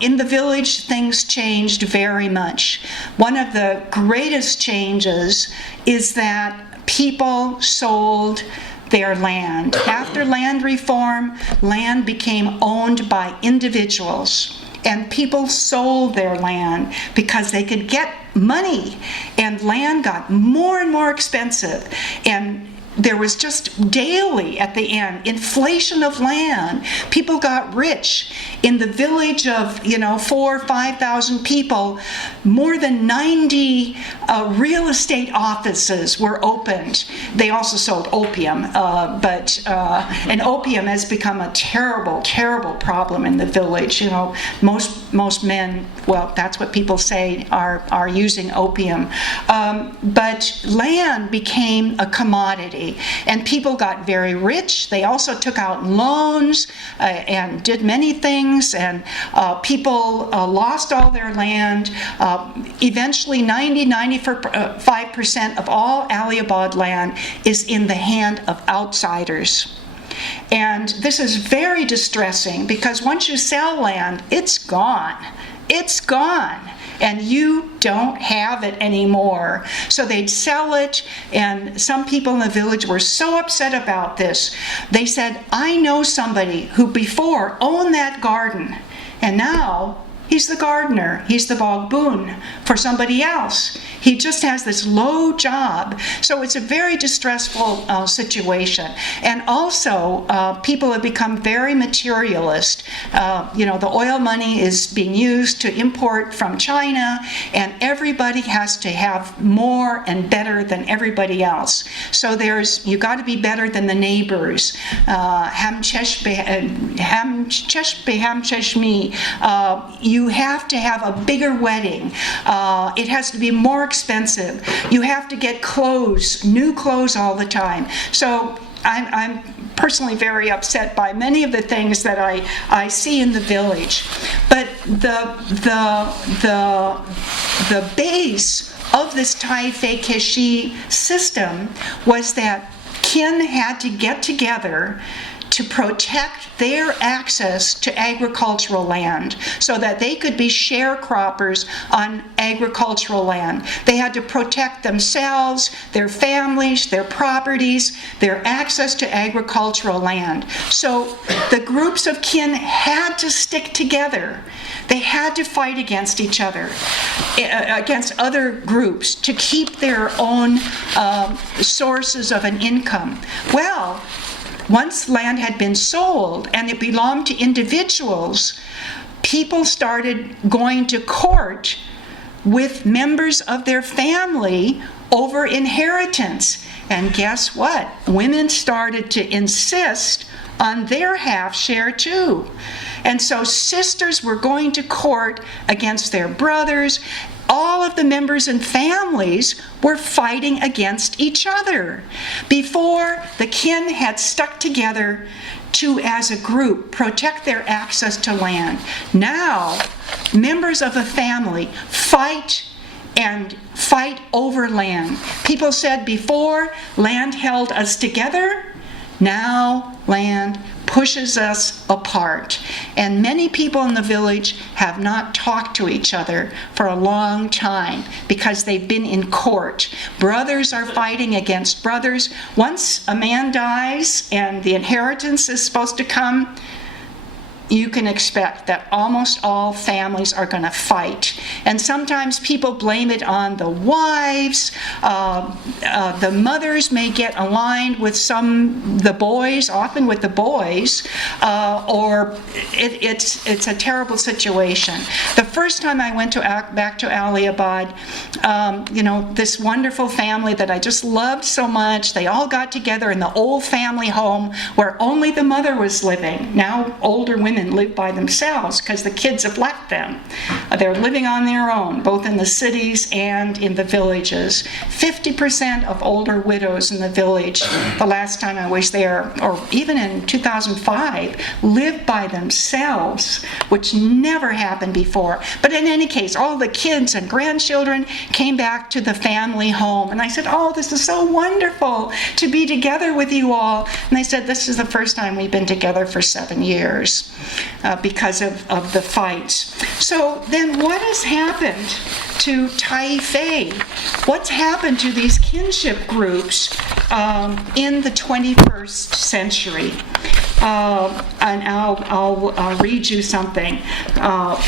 in the village things changed very much. One of the greatest changes is that people sold their land. After land reform, land became owned by individuals. And people sold their land because they could get money, and land got more and more expensive. And there was just daily, at the end, inflation of land. People got rich. In the village of, 4,000 or 5,000 people, more than 90 real estate offices were opened. They also sold opium, and opium has become a terrible, terrible problem in the village. Most men, well, that's what people say, are using opium. But land became a commodity. And people got very rich. They also took out loans and did many things, and people lost all their land. Eventually, 95% of all Aliabad land is in the hand of outsiders. And this is very distressing, because once you sell land, it's gone. It's gone. And you don't have it anymore. So they'd sell it, and some people in the village were so upset about this. They said, I know somebody who before owned that garden, and now he's the gardener, he's the bagboon for somebody else. He just has this low job. So it's a very distressful situation. And also, people have become very materialist. The oil money is being used to import from China, and everybody has to have more and better than everybody else. So you got to be better than the neighbors. Ham cheshmi. You have to have a bigger wedding. It has to be more expensive. You have to get clothes, new clothes all the time. So I'm personally very upset by many of the things that I see in the village. But the base of this Taifei Keshi system was that kin had to get together to protect their access to agricultural land so that they could be sharecroppers on agricultural land. They had to protect themselves, their families, their properties, their access to agricultural land. So the groups of kin had to stick together. They had to fight against each other, against other groups, to keep their own sources of an income. Well, once land had been sold and it belonged to individuals, people started going to court with members of their family over inheritance. And guess what? Women started to insist on their half share too. And so sisters were going to court against their brothers. All of the members and families were fighting against each other. Before, the kin had stuck together to, as a group, protect their access to land. Now, members of a family fight over land. People said before, land held us together. Now, land pushes us apart. And many people in the village have not talked to each other for a long time because they've been in court. Brothers are fighting against brothers. Once a man dies and the inheritance is supposed to come, you can expect that almost all families are going to fight. And sometimes people blame it on the wives. The mothers may get aligned with the boys, often with the boys, or it's a terrible situation. The first time I went back to Aliabad, this wonderful family that I just loved so much, they all got together in the old family home where only the mother was living. Now older women live by themselves because the kids have left them. They're living on their own, both in the cities and in the villages. 50% of older widows in the village, the last time I was there, or even in 2005, lived by themselves, which never happened before. But in any case, all the kids and grandchildren came back to the family home. And I said, oh, this is so wonderful to be together with you all. And they said, this is the first time we've been together for 7 years. Because of the fights. So then what has happened to Taifei? What's happened to these kinship groups in the 21st century? And I'll read you something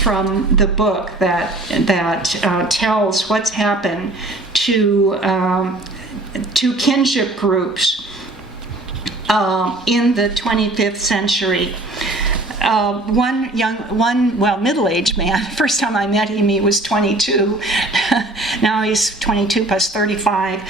from the book that tells what's happened to kinship groups in the 25th century. Middle-aged man, first time I met him, he was 22. Now he's 22 plus 35.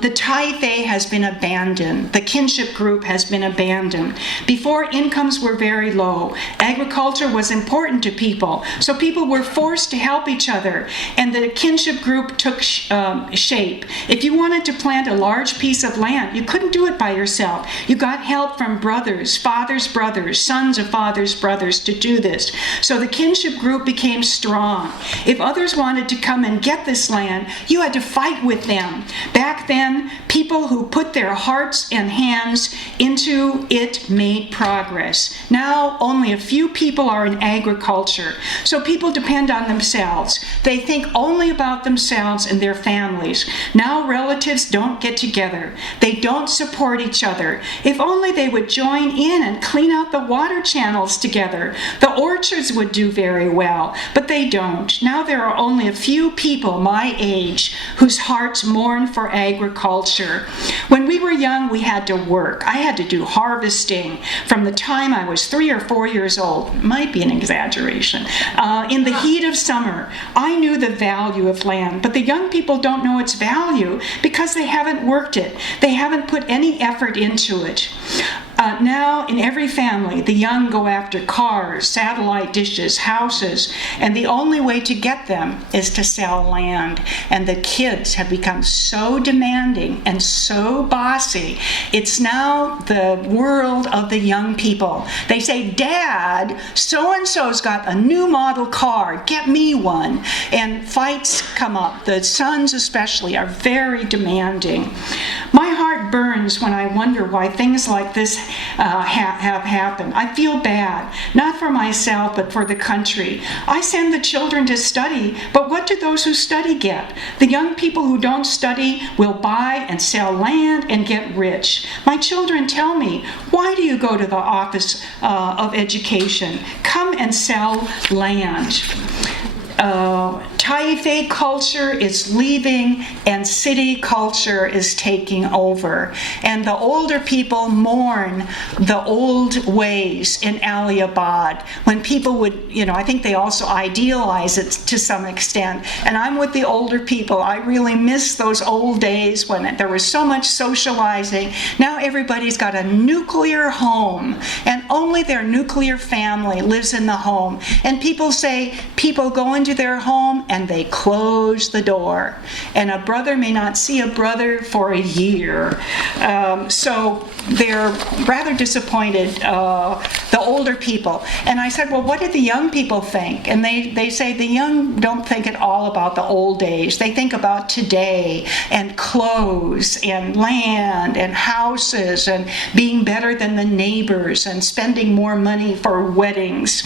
The Taifei has been abandoned. The kinship group has been abandoned. Before, incomes were very low. Agriculture was important to people, so people were forced to help each other, and the kinship group took shape. If you wanted to plant a large piece of land, you couldn't do it by yourself. You got help from brothers, fathers' brothers, sons of fathers' brothers to do this. So the kinship group became strong. If others wanted to come and get this land, you had to fight with them. Back then, people who put their hearts and hands into it made progress. Now, only a few people are in agriculture. So people depend on themselves. They think only about themselves and their families. Now relatives don't get together. They don't support each other. If only they would join in and clean out the water channels together. The orchards would do very well, but they don't. Now there are only a few people my age whose hearts mourn for agriculture. When we were young, we had to work. I had to do harvesting from the time I was 3 or 4 years old. Might be an exaggeration. In the heat of summer, I knew the value of land, but the young people don't know its value because they haven't worked it. They haven't put any effort into it. Now, in every family, the young go after cars, satellite dishes, houses, and the only way to get them is to sell land. And the kids have become so demanding and so bossy. It's now the world of the young people. They say, Dad, so-and-so's got a new model car, get me one. And fights come up. The sons especially are very demanding. My heart burns when I wonder why things like this have happened. I feel bad, not for myself, but for the country. I send the children to study, but what do those who study get? The young people who don't study will buy and sell land and get rich. My children tell me, why do you go to the Office of Education? Come and sell land. Taifei culture is leaving and city culture is taking over. And the older people mourn the old ways in Aliabad. When people would, I think they also idealize it to some extent. And I'm with the older people. I really miss those old days when there was so much socializing. Now everybody's got a nuclear home and only their nuclear family lives in the home. And people say people go into their home and and they close the door. And a brother may not see a brother for a year. So they're rather disappointed, the older people. And I said, well, what do the young people think? And they say the young don't think at all about the old days. They think about today and clothes and land and houses and being better than the neighbors and spending more money for weddings.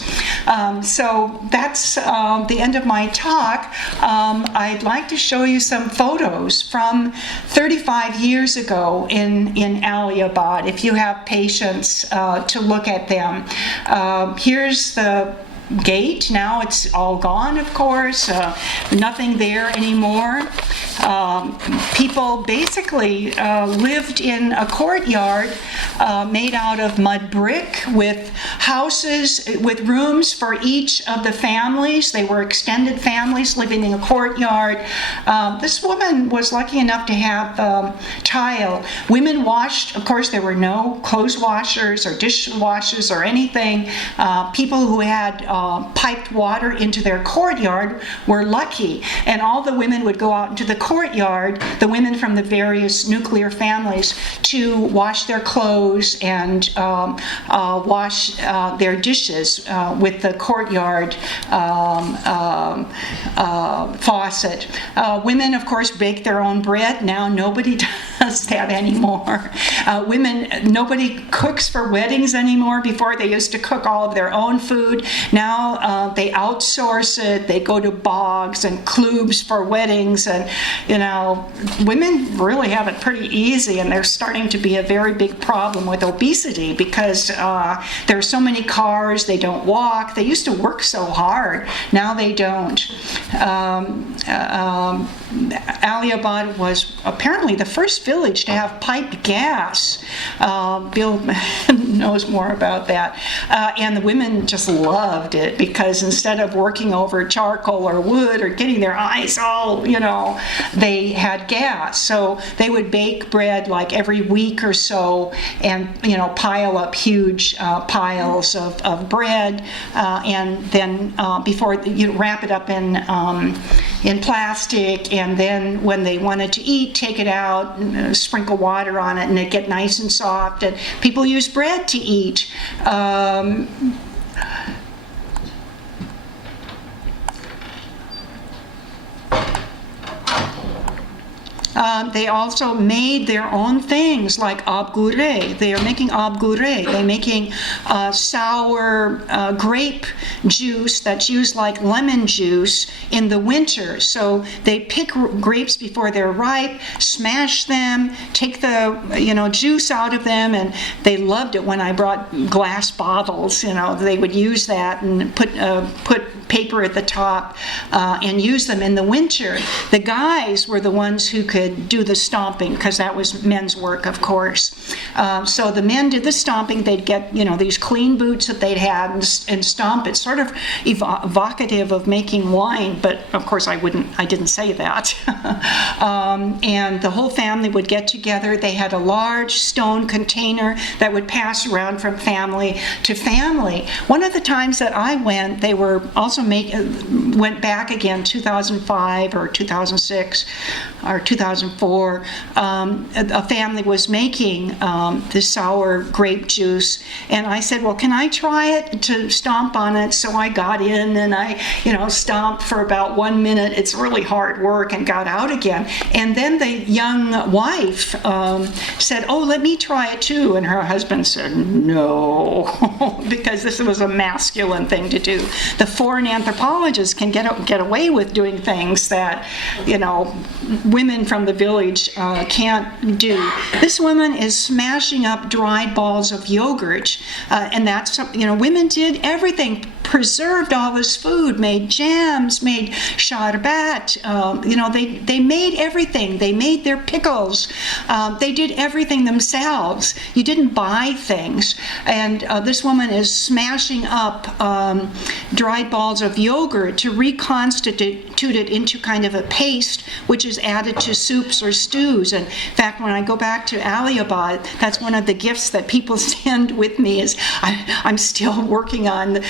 So that's the end of my talk. I'd like to show you some photos from 35 years ago in Aliabad, if you have patience to look at them. Here's the gate. Now it's all gone, of course, nothing there anymore. People basically lived in a courtyard made out of mud brick with houses, with rooms for each of the families. They were extended families living in a courtyard. This woman was lucky enough to have tile. Women washed, of course, there were no clothes washers or dishwashers or anything. People who had piped water into their courtyard were lucky, and all the women would go out into the courtyard, the women from the various nuclear families, to wash their clothes and wash their dishes with the courtyard faucet. Women, of course, bake their own bread. Now nobody does that anymore. Nobody cooks for weddings anymore. Before, they used to cook all of their own food. Now they outsource it. They go to bogs and klubs for weddings, and women really have it pretty easy, and there's starting to be a very big problem with obesity because there are so many cars. They don't walk. They used to work so hard. Now they don't. Aliabad was apparently the first village to have piped gas. Bill knows more about that. And the women just loved it because instead of working over charcoal or wood or getting their eyes all, they had gas. So they would bake bread like every week or so and, pile up huge piles of bread. And then before you wrap it up in plastic, and then when they wanted to eat, take it out, sprinkle water on it, and it get nice and soft. And people use bread to eat. They also made their own things like abgure. They are making abgure. They're making sour grape juice that's used like lemon juice in the winter. So they pick grapes before they're ripe, smash them, take the juice out of them, and they loved it when I brought glass bottles. They would use that and put paper at the top and use them in the winter. The guys were the ones who could do the stomping because that was men's work, of course. So the men did the stomping. They'd get these clean boots that they'd had and stomp. It's sort of evocative of making wine, but of course I didn't say that. And the whole family would get together. They had a large stone container that would pass around from family to family. One of the times that I went, they were also went back again, 2005 or 2006 or 2004. A family was making this sour grape juice, and I said, well, can I try it to stomp on it? So I got in and I stomped for about 1 minute. It's really hard work, and got out again. And then the young wife said, oh, let me try it too. And her husband said, no, because this was a masculine thing to do. The foreign anthropologists can get away with doing things that, women from the village can't do. This woman is smashing up dried balls of yogurt, and that's, women did everything. Preserved all this food, made jams, made sharbat, they made everything. They made their pickles. They did everything themselves. You didn't buy things. And this woman is smashing up dried balls of yogurt to reconstitute it into kind of a paste, which is added to soup soups or stews. And in fact, when I go back to Aliabad, that's one of the gifts that people send with me is I'm still working on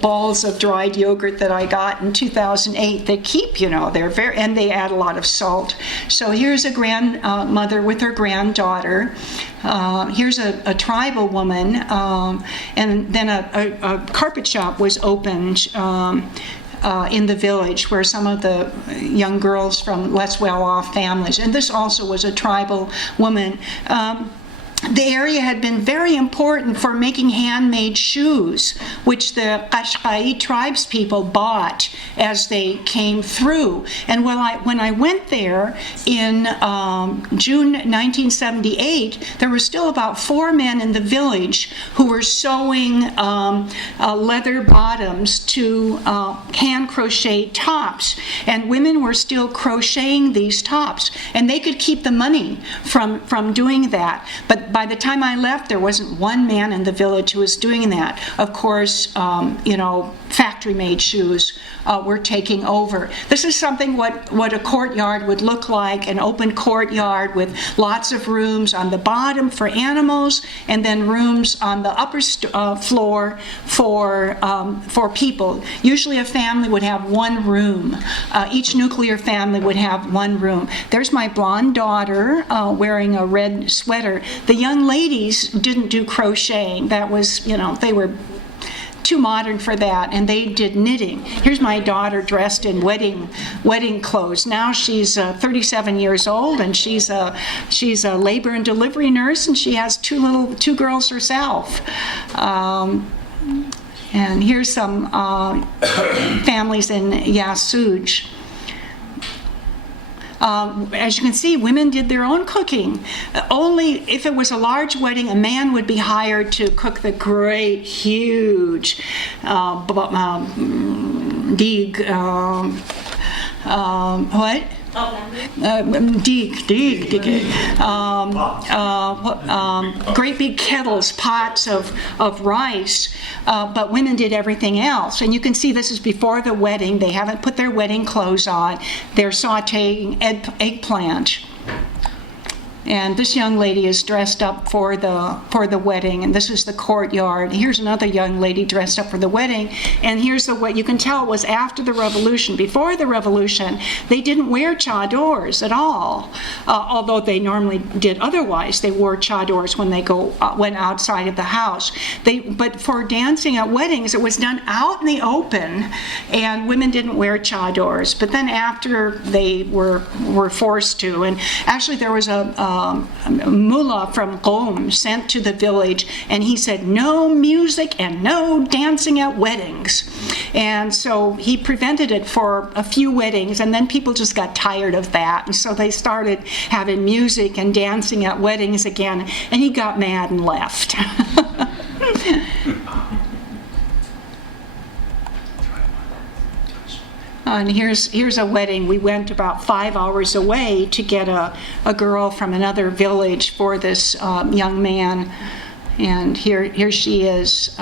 balls of dried yogurt that I got in 2008. They keep, they're and they add a lot of salt. So here's a grandmother with her granddaughter. Here's a tribal woman, and then a carpet shop was opened in the village where some of the young girls from less well-off families, and this also was a tribal woman. The area had been very important for making handmade shoes, which the Qashqai tribes people bought as they came through. And when I went there in June 1978, there were still about 4 men in the village who were sewing leather bottoms to hand crocheted tops. And women were still crocheting these tops. And they could keep the money from doing that. But by the time I left, there wasn't one man in the village who was doing that. Of course, factory-made shoes were taking over. This is something what a courtyard would look like, an open courtyard with lots of rooms on the bottom for animals, and then rooms on the upper floor for people. Usually a family would have one room. Each nuclear family would have one room. There's my blonde daughter wearing a red sweater. The young ladies didn't do crocheting. That was, they were too modern for that, and they did knitting. Here's my daughter dressed in wedding clothes. Now she's 37 years old, and she's a labor and delivery nurse, and she has two girls herself. And here's some families in Yasuj. As you can see, women did their own cooking. Only if it was a large wedding, a man would be hired to cook the great, huge dig. What? Great big kettles, pots of rice, but women did everything else. And you can see this is before the wedding. They haven't put their wedding clothes on. They're sauteing eggplant. And this young lady is dressed up for the wedding, and this is the courtyard. Here's another young lady dressed up for the wedding, and here's what you can tell was after the revolution. Before the revolution, they didn't wear chadors at all, although they normally did otherwise. They wore chadors when they went outside of the house. But for dancing at weddings, it was done out in the open, and women didn't wear chadors. But then after they were forced to, and actually there was a mullah from Qom sent to the village, and he said no music and no dancing at weddings. And so he prevented it for a few weddings, and then people just got tired of that, and so they started having music and dancing at weddings again, and he got mad and left. And here's a wedding. We went about 5 hours away to get a girl from another village for this young man. And here she is.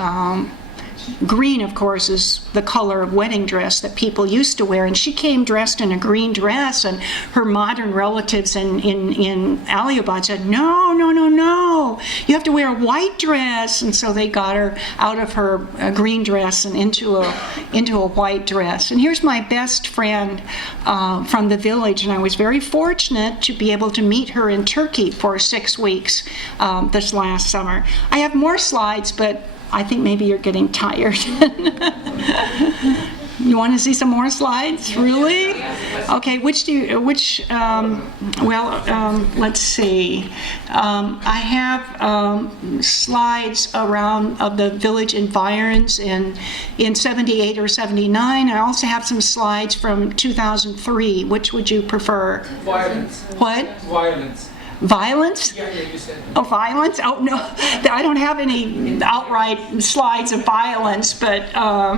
Green, of course, is the color of wedding dress that people used to wear, and she came dressed in a green dress, and her modern relatives in Aliabad said, no, you have to wear a white dress, and so they got her out of her green dress and into a white dress. And here's my best friend from the village, and I was very fortunate to be able to meet her in Turkey for 6 weeks this last summer. I have more slides, but I think maybe you're getting tired. You want to see some more slides? Really? Okay, let's see. I have slides around of the village environs in 78 or 79. I also have some slides from 2003. Which would you prefer? Violence. What? Violence. Violence? Yeah, you said. Oh, violence? Oh, no. I don't have any outright slides of violence, but, I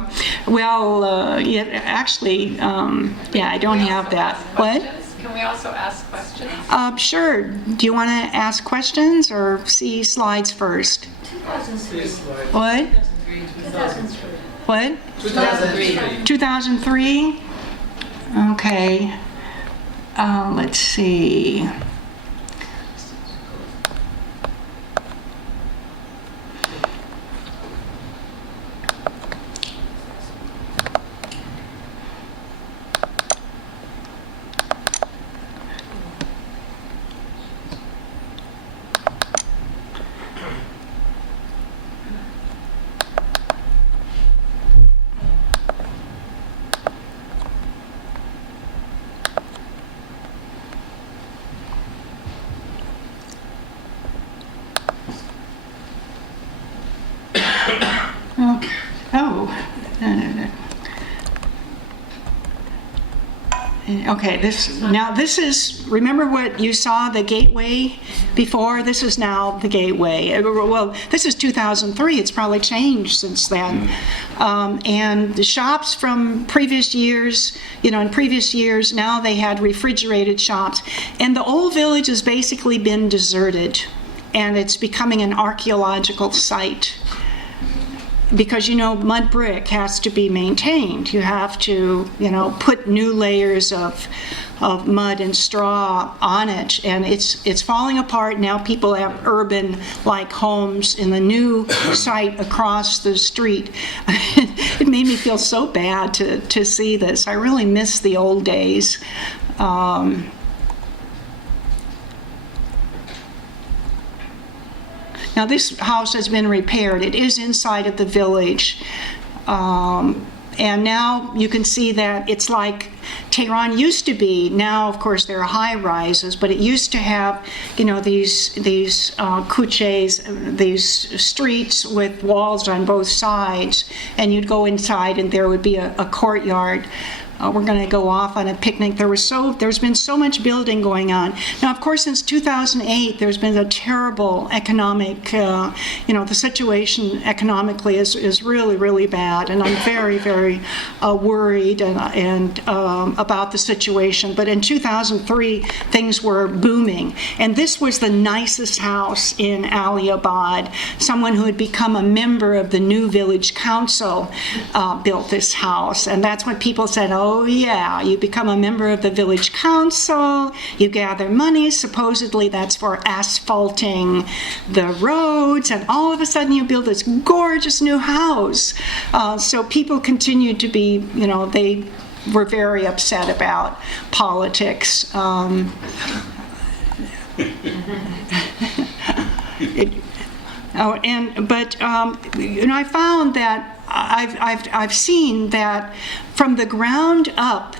don't have that. What? Can we also ask questions? Sure. Do you want to ask questions or see slides first? 2003. What? 2003. What? 2003. 2003? Okay. Let's see. Okay, this is, remember what you saw, the gateway before? This is now the gateway. Well, this is 2003. It's probably changed since then. And the shops from previous years, in previous years, now they had refrigerated shops. And the old village has basically been deserted. And it's becoming an archaeological site. Because, mud brick has to be maintained. You have to, put new layers of mud and straw on it, and it's falling apart. Now people have urban-like homes in the new site across the street. It made me feel so bad to see this. I really miss the old days. Now this house has been repaired. It is inside of the village. And now you can see that it's like Tehran used to be. Now, of course, there are high rises, but it used to have, these kuches, these streets with walls on both sides, and you'd go inside and there would be a courtyard. We're going to go off on a picnic. There's been so much building going on. Now, of course, since 2008, there's been a terrible economic, the situation economically is really, really bad. And I'm very, very worried and about the situation. But in 2003, things were booming. And this was the nicest house in Aliabad. Someone who had become a member of the new village council built this house. And that's what people said, oh yeah, you become a member of the village council, you gather money, supposedly that's for asphalting the roads, and all of a sudden you build this gorgeous new house. So people continued to be, they were very upset about politics. I found that I've seen that from the ground up,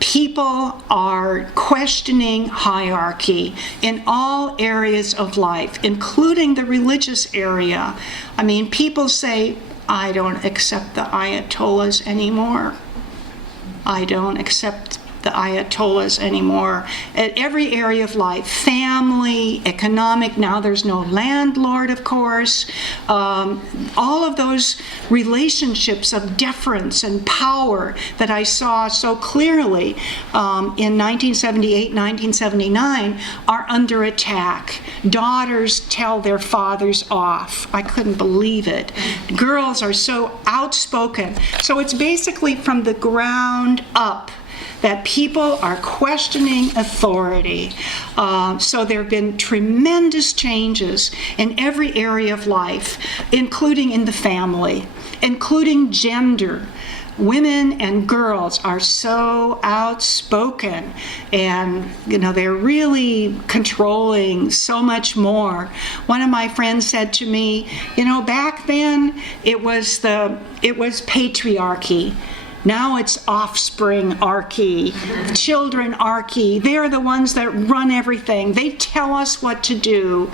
people are questioning hierarchy in all areas of life, including the religious area. I mean, people say, I don't accept the Ayatollahs anymore. I don't accept the Ayatollahs anymore. At every area of life, family, economic, now there's no landlord, of course. All of those relationships of deference and power that I saw so clearly in 1978, 1979 are under attack. Daughters tell their fathers off. I couldn't believe it. Girls are so outspoken. So it's basically from the ground up that people are questioning authority. So there have been tremendous changes in every area of life, including in the family, including gender. Women and girls are so outspoken, and they're really controlling so much more. One of my friends said to me, back then it was patriarchy. Now it's offspring-archy, children-archy. They're the ones that run everything. They tell us what to do.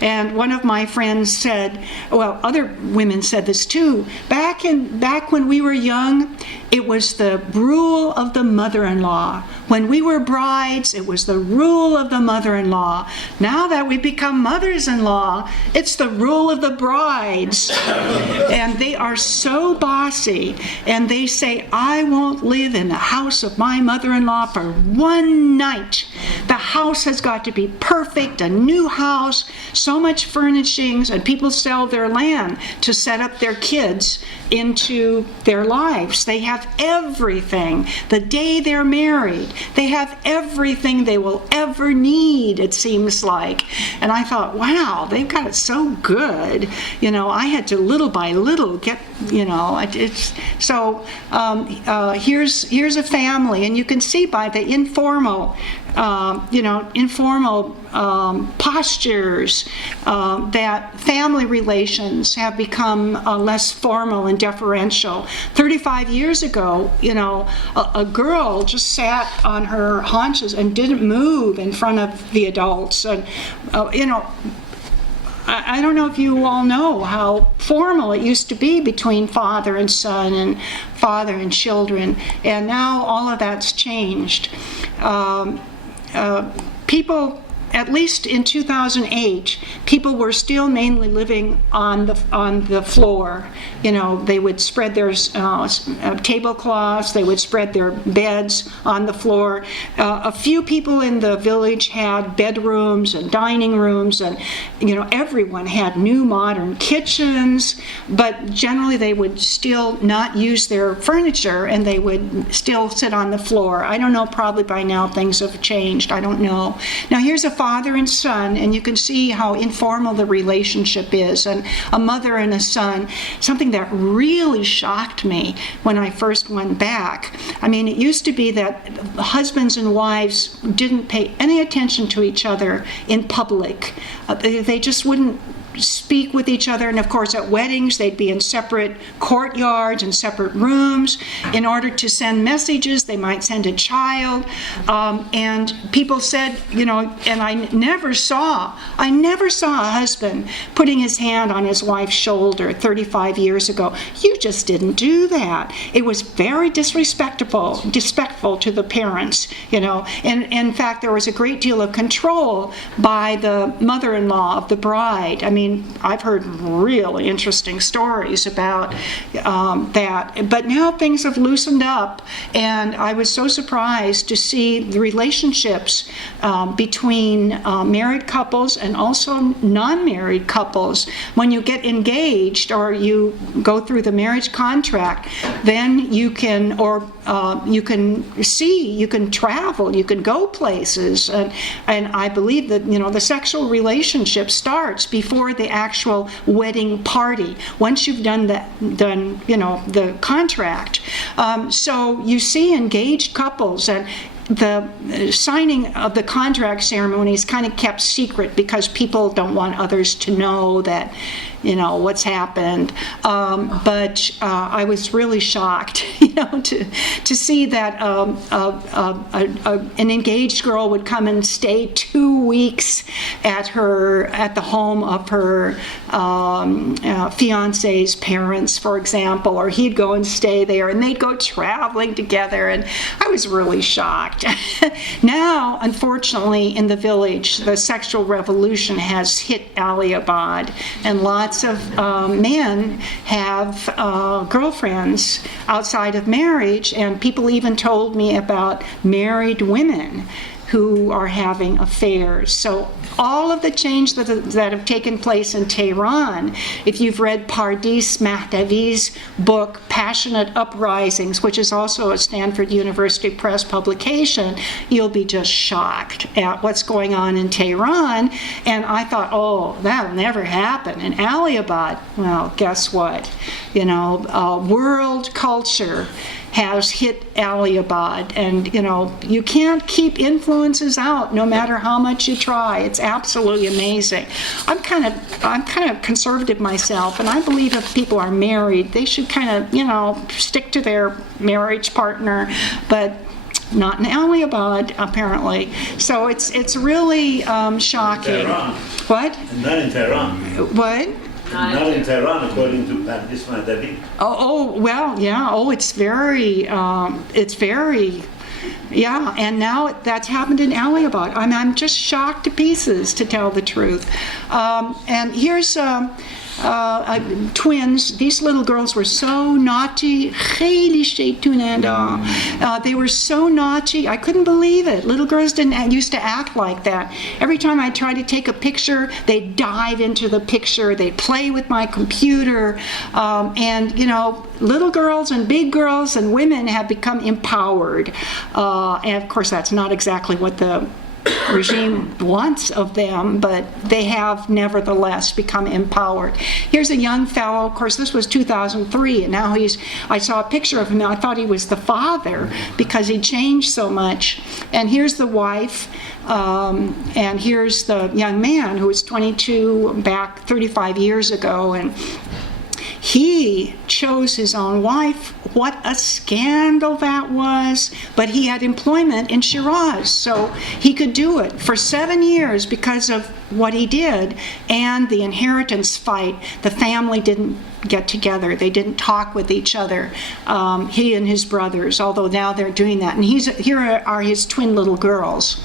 And one of my friends said, well, other women said this too, back when we were young, it was the rule of the mother-in-law. When we were brides, it was the rule of the mother-in-law. Now that we become mothers-in-law, it's the rule of the brides. And they are so bossy, and they say, I won't live in the house of my mother-in-law for one night. The house has got to be perfect, a new house, so much furnishings, and people sell their land to set up their kids into their lives. They have everything. The day they're married, they have everything they will ever need, it seems like. And I thought, wow, they've got it so good. I had to little by little get, it's so here's a family, and you can see by the informal postures that family relations have become less formal and deferential. 35 years ago, a girl just sat on her haunches and didn't move in front of the adults. And, I don't know if you all know how formal it used to be between father and son and father and children, and now all of that's changed. People, at least in 2008, people were still mainly living on the floor. They would spread their tablecloths, they would spread their beds on the floor. A few people in the village had bedrooms and dining rooms, and everyone had new modern kitchens, but generally they would still not use their furniture and they would still sit on the floor. I don't know, probably by now things have changed, I don't know. Now here's a father and son, and you can see how informal the relationship is, and a mother and a son. Something that really shocked me when I first went back. I mean, it used to be that husbands and wives didn't pay any attention to each other in public. They just wouldn't speak with each other, and of course at weddings they'd be in separate courtyards and separate rooms. In order to send messages, they might send a child, and people said, and I never saw a husband putting his hand on his wife's shoulder 35 years ago. You just didn't do that. It was very disrespectful to the parents, and in fact there was a great deal of control by the mother-in-law of the bride. I mean, I've heard really interesting stories about that. But now things have loosened up, and I was so surprised to see the relationships between married couples and also non-married couples. When you get engaged or you go through the marriage contract, then you can travel, you can go places, and I believe that the sexual relationship starts before the actual wedding party. Once you've done the contract, so you see engaged couples, and the signing of the contract ceremony is kind of kept secret because people don't want others to know that what's happened. But I was really shocked, to see that an engaged girl would come and stay 2 weeks at the home of her fiance's parents, for example, or he'd go and stay there, and they'd go traveling together, and I was really shocked. Now, unfortunately, in the village, the sexual revolution has hit Aliabad, and lots of men have girlfriends outside of marriage, and people even told me about married women who are having affairs. So all of the change that have taken place in Tehran, if you've read Pardis Mahdavi's book, Passionate Uprisings, which is also a Stanford University Press publication, you'll be just shocked at what's going on in Tehran. And I thought, oh, that'll never happen in Aliabad. Well, guess what? World culture has hit Aliabad, and you can't keep influences out no matter how much you try. It's absolutely amazing. I'm kind of conservative myself, and I believe if people are married, they should kind of stick to their marriage partner, but not in Aliabad, apparently. So it's really shocking. In Tehran. What? Not in Tehran. What? Not in Tehran, according to Pardis Mahdavi. Well, yeah. Oh, it's very, yeah. And now that's happened in Aliabad. I'm just shocked to pieces, to tell the truth. And here's twins. These little girls were so naughty. خیلی شیطونند. They were so naughty. I couldn't believe it. Little girls didn't used to act like that. Every time I tried to take a picture, they'd dive into the picture. They'd play with my computer. And, you know, little girls and big girls and women have become empowered. And of course, that's not exactly what the regime wants of them, but they have nevertheless become empowered. Here's a young fellow. Of course, this was 2003, and now I saw a picture of him. I thought he was the father because he changed so much. And here's the wife, and here's the young man who was 22 back 35 years ago, and he chose his own wife. What a scandal that was. But he had employment in Shiraz, so he could do it for 7 years because of what he did and the inheritance fight. The family didn't get together. They didn't talk with each other, he and his brothers, although now they're doing that. And here are his twin little girls.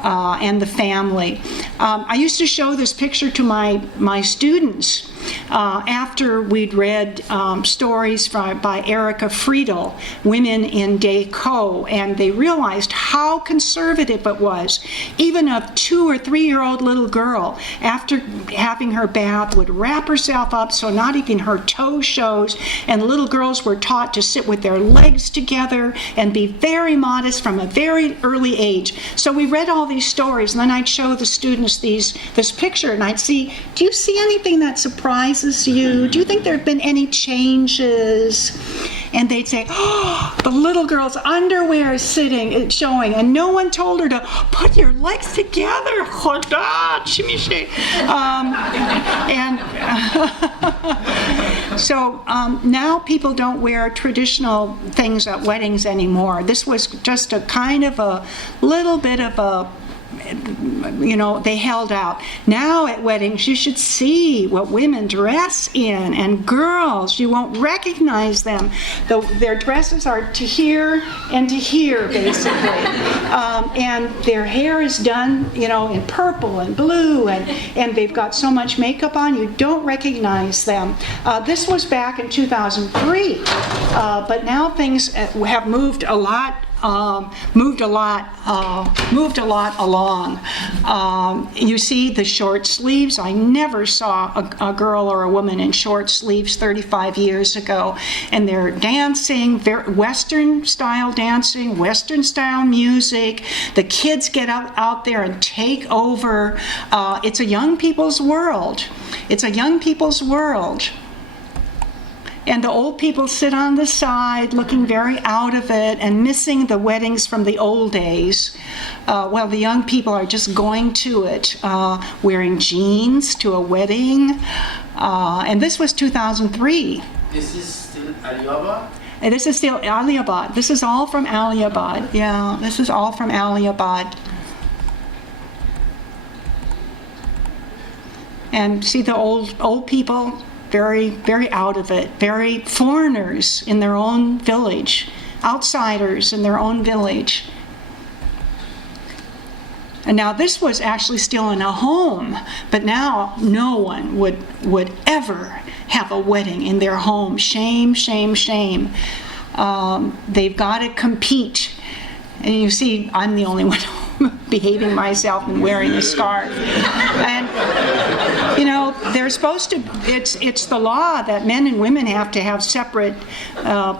And the family. I used to show this picture to my students after we'd read stories by Erica Friedel, Women in Deco, and they realized how conservative it was. Even a 2 or 3 year old little girl, after having her bath, would wrap herself up so not even her toe shows, and little girls were taught to sit with their legs together and be very modest from a very early age. So we read all these stories, and then I'd show the students this picture, and I'd see, do you see anything that surprises you? Do you think there have been any changes? And they'd say, oh, the little girl's underwear is showing, and no one told her to put your legs together. So now people don't wear traditional things at weddings anymore. This was just a kind of a little bit of a, you know, they held out. Now at weddings, you should see what women dress in, and girls, you won't recognize them. Their dresses are to here and to here, basically. And their hair is done, you know, in purple and blue, and they've got so much makeup on, you don't recognize them. This was back in 2003, but now things have moved a lot along. You see the short sleeves. I never saw a girl or a woman in short sleeves 35 years ago. And they're dancing, Western style dancing, Western style music. The kids get out there and take over. It's a young people's world. It's a young people's world. And the old people sit on the side looking very out of it and missing the weddings from the old days, while the young people are just going to it, wearing jeans to a wedding. And this was 2003. This is still Aliabad? And this is still Aliabad. This is all from Aliabad. Yeah, this is all from Aliabad. And see the old people, very, very out of it, very foreigners in their own village, outsiders in their own village. And now this was actually still in a home, but now no one would ever have a wedding in their home. Shame, shame, shame. They've got to compete. And you see, I'm the only one behaving myself and wearing a scarf. And, you know, they're supposed to, it's the law that men and women have to have separate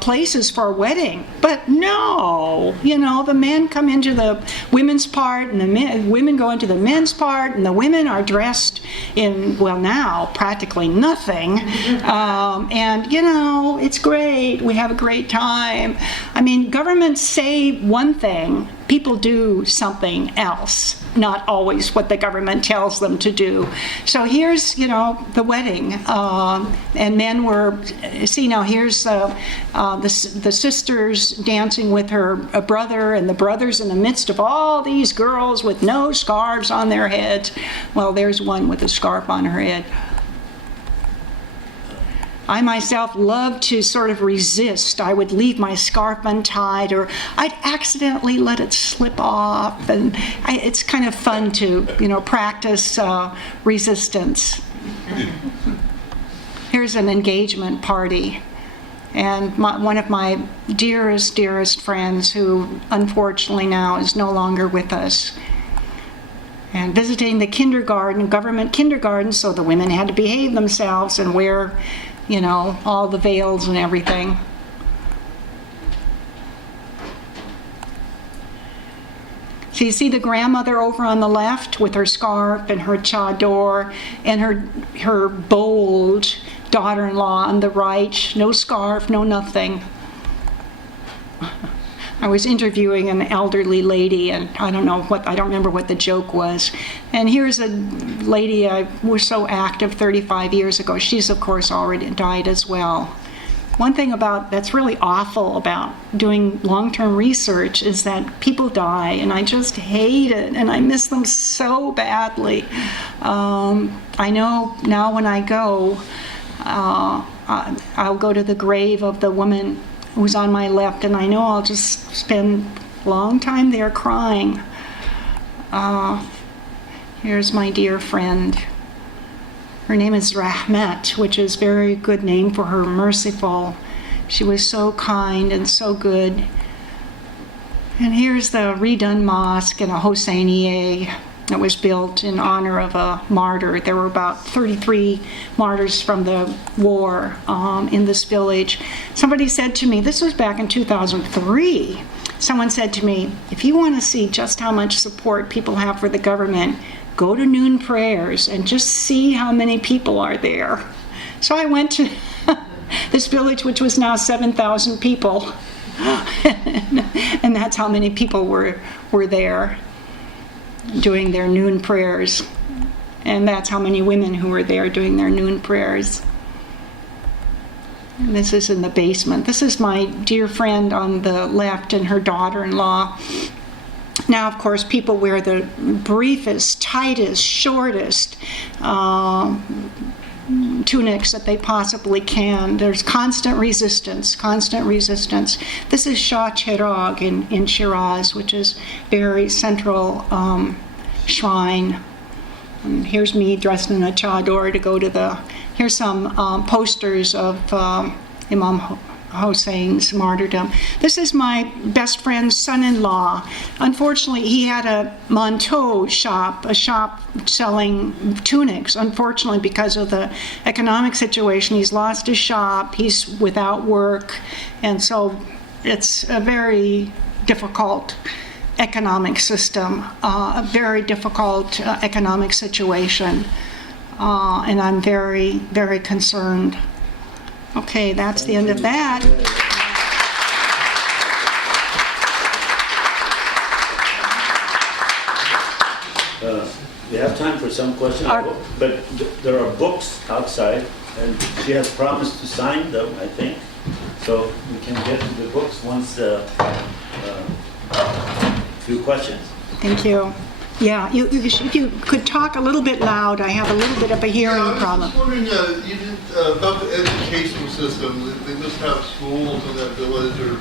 places for a wedding. But no, you know, the men come into the women's part and the women go into the men's part, and the women are dressed in, well, now practically nothing. And, you know, it's great. We have a great time. I mean, governments say one thing, people do something else, not always what the government tells them to do. So here's, you know, the wedding, and men were, see now here's the sisters dancing with her brother, and the brother's in the midst of all these girls with no scarves on their heads. Well, there's one with a scarf on her head. I myself love to sort of resist. I would leave my scarf untied, or I'd accidentally let it slip off, and it's kind of fun to, you know, practice resistance. here's an engagement party. And one of my dearest friends, who unfortunately now is no longer with us, and visiting the kindergarten, government kindergarten, so the women had to behave themselves and wear, all the veils and everything. So you see the grandmother over on the left with her scarf and her chador and her bold daughter-in-law on the right, no scarf, no nothing. I was interviewing an elderly lady, and I don't remember what the joke was. And here's a lady was so active 35 years ago. She's, of course, already died as well. One thing that's really awful about doing long-term research is that people die, and I just hate it, and I miss them so badly. I know now when I go, I'll go to the grave of the woman who's on my left, and I know I'll just spend a long time there crying. Here's my dear friend. Her name is Rahmat, which is a very good name for her, merciful. She was so kind and so good. And here's the redone mosque and a Hosseinieh that was built in honor of a martyr. There were about 33 martyrs from the war in this village. Somebody said to me, this was back in 2003, someone said to me, if you want to see just how much support people have for the government, go to noon prayers and just see how many people are there. So I went to this village, which was now 7,000 people, and that's how many people were there doing their noon prayers. And that's how many women who were there doing their noon prayers. And this is in the basement. This is my dear friend on the left and her daughter-in-law. Now, of course, people wear the briefest, tightest, shortest tunics that they possibly can. There's constant resistance. This is Shah Cheragh in Shiraz, which is very central shrine. And here's me dressed in a chador to go to here's some posters of Imam Hussein's martyrdom. This is my best friend's son-in-law. Unfortunately, he had a manteau shop, a shop selling tunics. Unfortunately, because of the economic situation, he's lost his shop, he's without work, and so it's a very difficult economic system, a very difficult economic situation, and I'm very, very concerned. Okay, that's the end of that. We have time for some questions, but there are books outside, and she has promised to sign them, I think. So we can get to the books once few questions. Thank you. Yeah, if you could talk a little bit loud, I have a little bit of a hearing problem. I was just wondering about the educational system. They must have schools in that village or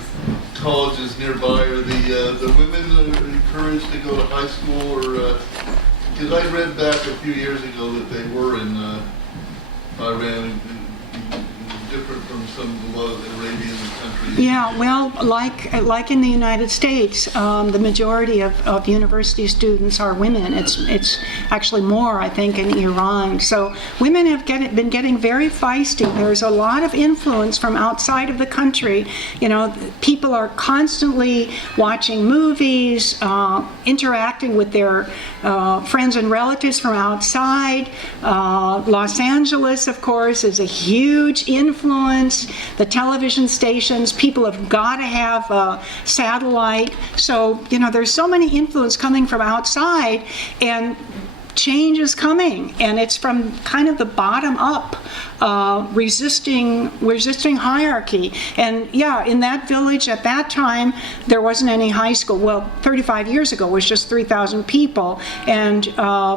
colleges nearby. Are the women encouraged to go to high school? Or because I read back a few years ago that they were in Iran, different from some of the Arabian countries. Yeah, well, like in the United States, the majority of university students are women. It's actually more, I think, in Iran. So women have been getting very feisty. There's a lot of influence from outside of the country. You know, people are constantly watching movies, interacting with their friends and relatives from outside. Los Angeles, of course, is a huge influence. The television stations, people have got to have a satellite. So, you know, there's so many influence coming from outside, and change is coming, and it's from kind of the bottom up, resisting hierarchy. And yeah, in that village at that time, there wasn't any high school. Well, 35 years ago, it was just 3,000 people, and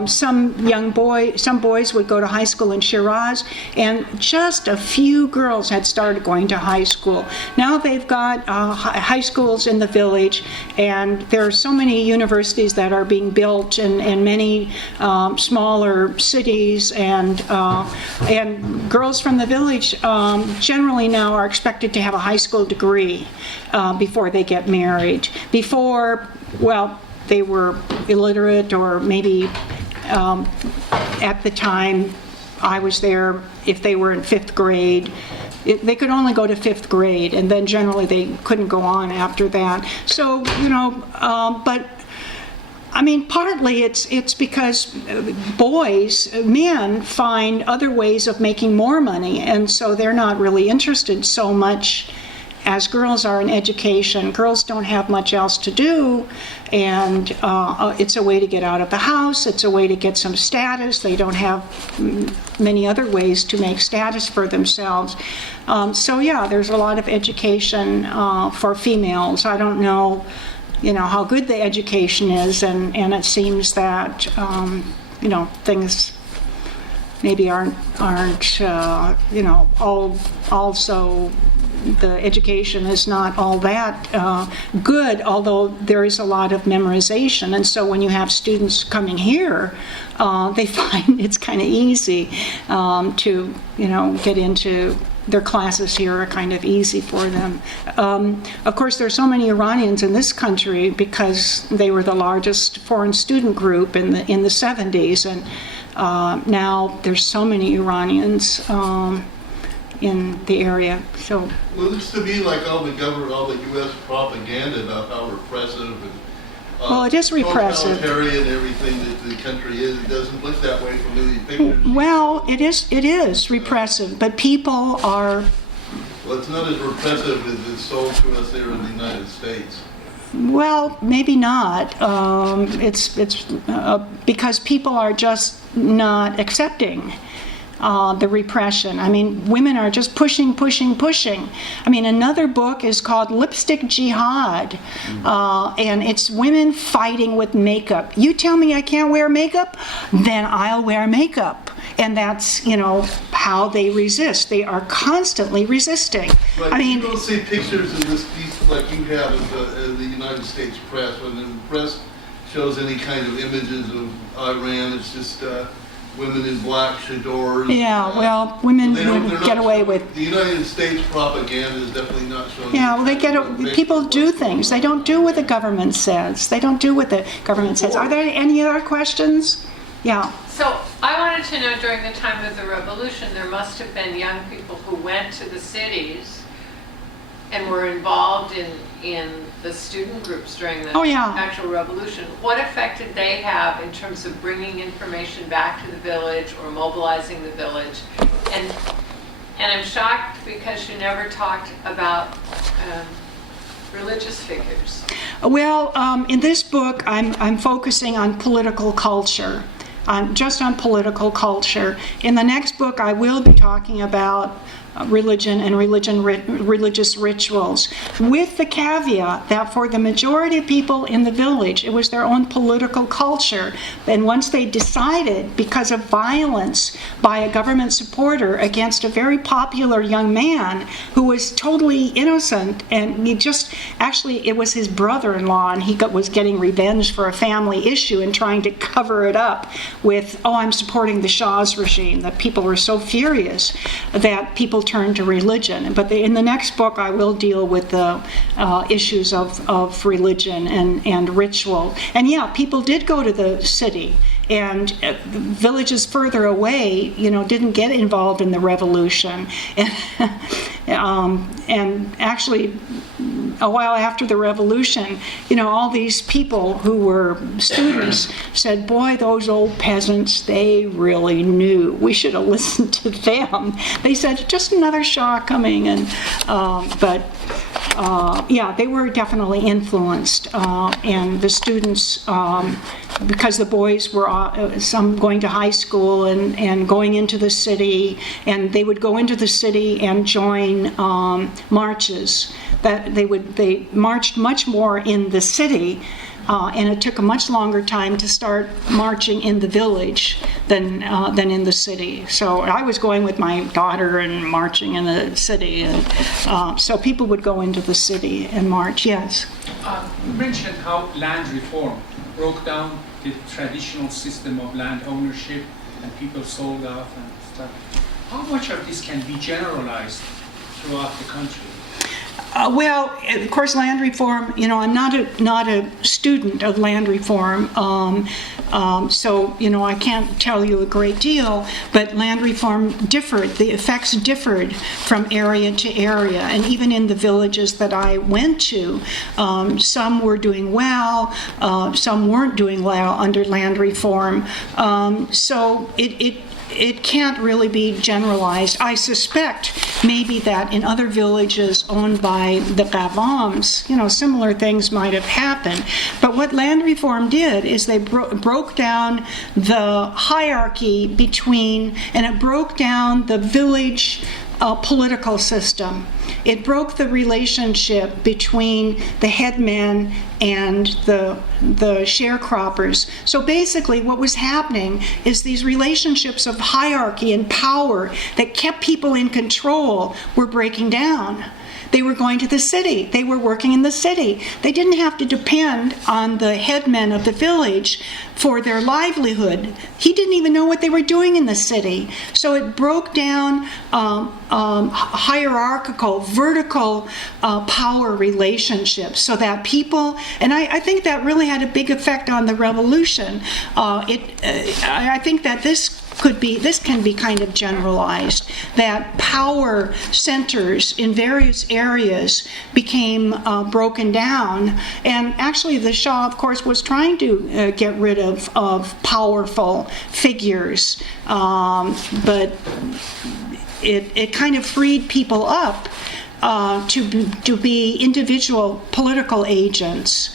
some boys would go to high school in Shiraz, and just a few girls had started going to high school. Now they've got high schools in the village, and there are so many universities that are being built in many smaller cities, and girls from the village generally now are expected to have a high school degree before they get married. Before, well, they were illiterate, or maybe at the time I was there, if they were in 5th grade, they could only go to 5th grade, and then generally they couldn't go on after that. So, but I mean, partly it's because men find other ways of making more money, and so they're not really interested so much as girls are in education. Girls don't have much else to do, and it's a way to get out of the house, it's a way to get some status. They don't have many other ways to make status for themselves. So yeah, there's a lot of education for females. I don't know, how good the education is, and it seems that, things maybe aren't also the education is not all that good, although there is a lot of memorization. And so when you have students coming here, they find it's kind of easy to, get into their classes here are kind of easy for them. Of course, there's so many Iranians in this country because they were the largest foreign student group in the 70s, and now there's so many Iranians in the area. So well, it looks to me like all the U.S. propaganda about how repressive and well, it is repressive. Totalitarian everything that the country is. It doesn't look that way from the pictures. Well, it is repressive, but people are. Well, it's not as repressive as it's sold to us here in the United States. Well, maybe not. It's because people are just not accepting the repression. I mean, women are just pushing. I mean, another book is called Lipstick Jihad, and it's women fighting with makeup. You tell me I can't wear makeup, then I'll wear makeup. And that's, how they resist. They are constantly resisting. But I mean, you don't see pictures in this piece like you have in the United States press. When the press shows any kind of images of Iran, it's just women in black chadors. Yeah, well, women would get away with. The United States propaganda is definitely not showing. Yeah, well, people do things. They don't do what the government says. Are there any other questions? Yeah. So I wanted to know, during the time of the revolution, there must have been young people who went to the cities and were involved in the student groups during the actual revolution. What effect did they have in terms of bringing information back to the village or mobilizing the village? And I'm shocked because you never talked about religious figures. Well, in this book, I'm focusing on political culture. Just on political culture. In the next book, I will be talking about religion and religious rituals, with the caveat that for the majority of people in the village, it was their own political culture. And once they decided, because of violence by a government supporter against a very popular young man who was totally innocent, and it was his brother-in-law, and he was getting revenge for a family issue and trying to cover it up with, I'm supporting the Shah's regime, that people were so furious that people turned to religion. But in the next book, I will deal with the issues of religion and ritual. And yeah, people did go to the city, and villages further away, didn't get involved in the revolution. And actually, a while after the revolution, all these people who were students said, boy, those old peasants, they really knew. We should have listened to them. They said, just another Shah coming. They were definitely influenced. And the students, because the boys were some going to high school and going into the city, and they would go into the city and join marches. That they marched much more in the city, and it took a much longer time to start marching in the village than in the city. So I was going with my daughter and marching in the city, and so people would go into the city and march. Yes. You mentioned how land reform broke down the traditional system of land ownership, and people sold off and stuff. how much of this can be generalized throughout the country? Well, of course, land reform, I'm not a student of land reform, so, I can't tell you a great deal, but land reform differed, the effects differed from area to area, and even in the villages that I went to, some were doing well, some weren't doing well under land reform, so it can't really be generalized. I suspect maybe that in other villages owned by the Gavams, similar things might have happened. But what land reform did is they broke down the hierarchy between, and it broke down the village political system. It broke the relationship between the headmen and the sharecroppers. So basically what was happening is these relationships of hierarchy and power that kept people in control were breaking down. They were going to the city. They were working in the city. They didn't have to depend on the headmen of the village for their livelihood. He didn't even know what they were doing in the city. So it broke down hierarchical, vertical power relationships so that people, and I think that really had a big effect on the revolution. I think that this can be kind of generalized, that power centers in various areas became broken down. And actually the Shah, of course, was trying to get rid of powerful figures, but it kind of freed people up to be individual political agents.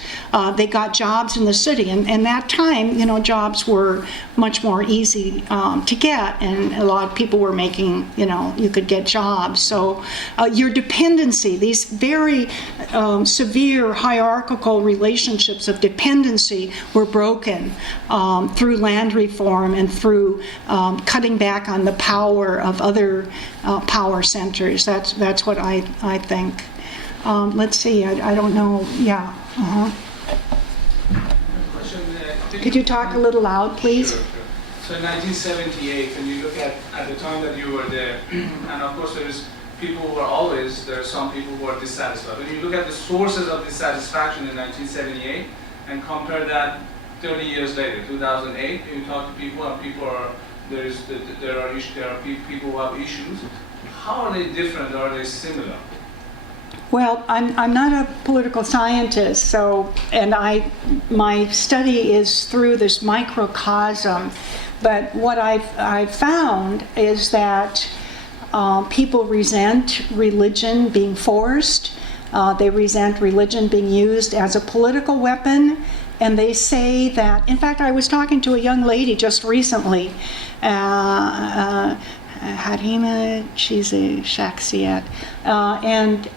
They got jobs in the city, and that time, jobs were much more easy to get, and a lot of people were making, you could get jobs. So your dependency, these very severe hierarchical relationships of dependency were broken through land reform and through cutting back on the power of other power centers. That's what I think. Let's see, I don't know, yeah. Could you talk a little loud, please? Sure. So in 1978, when you look at the time that you were there, and of course there are some people who are dissatisfied. When you look at the sources of dissatisfaction in 1978 and compare that 30 years later, 2008, you talk to people and people are, there are people who have issues. How are they different or are they similar? Well, I'm not a political scientist, and my study is through this microcosm. But what I've found is that people resent religion being forced. They resent religion being used as a political weapon. And they say that, in fact, I was talking to a young lady just recently, Harima, she's a shakhsiyat, and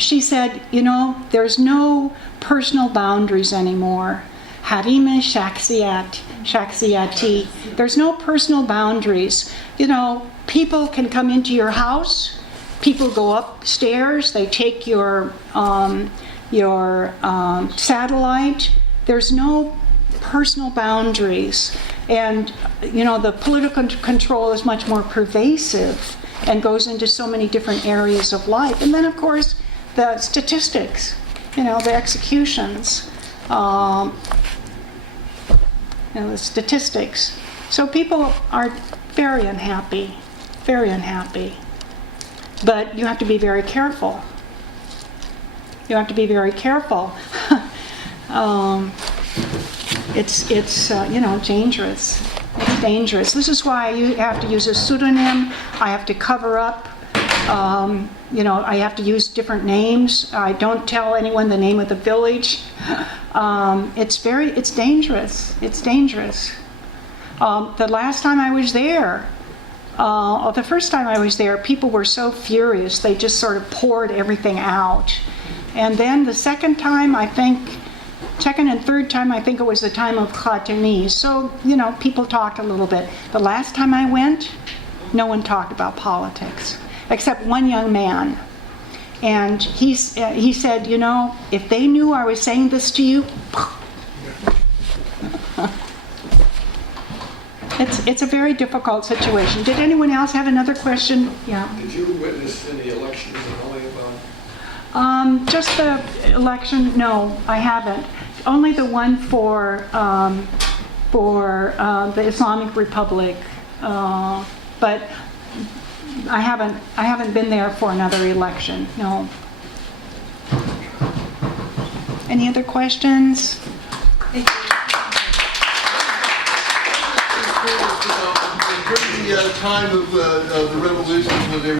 she said, there's no personal boundaries anymore. Harima shakhsiyati, there's no personal boundaries. People can come into your house, people go upstairs, they take your satellite. There's no personal boundaries. And, the political control is much more pervasive and goes into so many different areas of life. And then, of course, the statistics, the executions, the statistics. So people are very unhappy. But you have to be very careful. It's dangerous. It's dangerous. This is why you have to use a pseudonym. I have to cover up. I have to use different names. I don't tell anyone the name of the village. It's dangerous. It's dangerous. The last time I was there, the first time I was there, people were so furious. They just sort of poured everything out. And then the second and third time, I think it was the time of Khatami. So, people talked a little bit. The last time I went, no one talked about politics, except one young man. And he said, if they knew I was saying this to you, It's a very difficult situation. Did anyone else have another question? Yeah. Did you witness any elections in Alabama? Just the election, no, I haven't. Only the one for the Islamic Republic, but I haven't been there for another election, no. Any other questions? During the time of the revolution, when they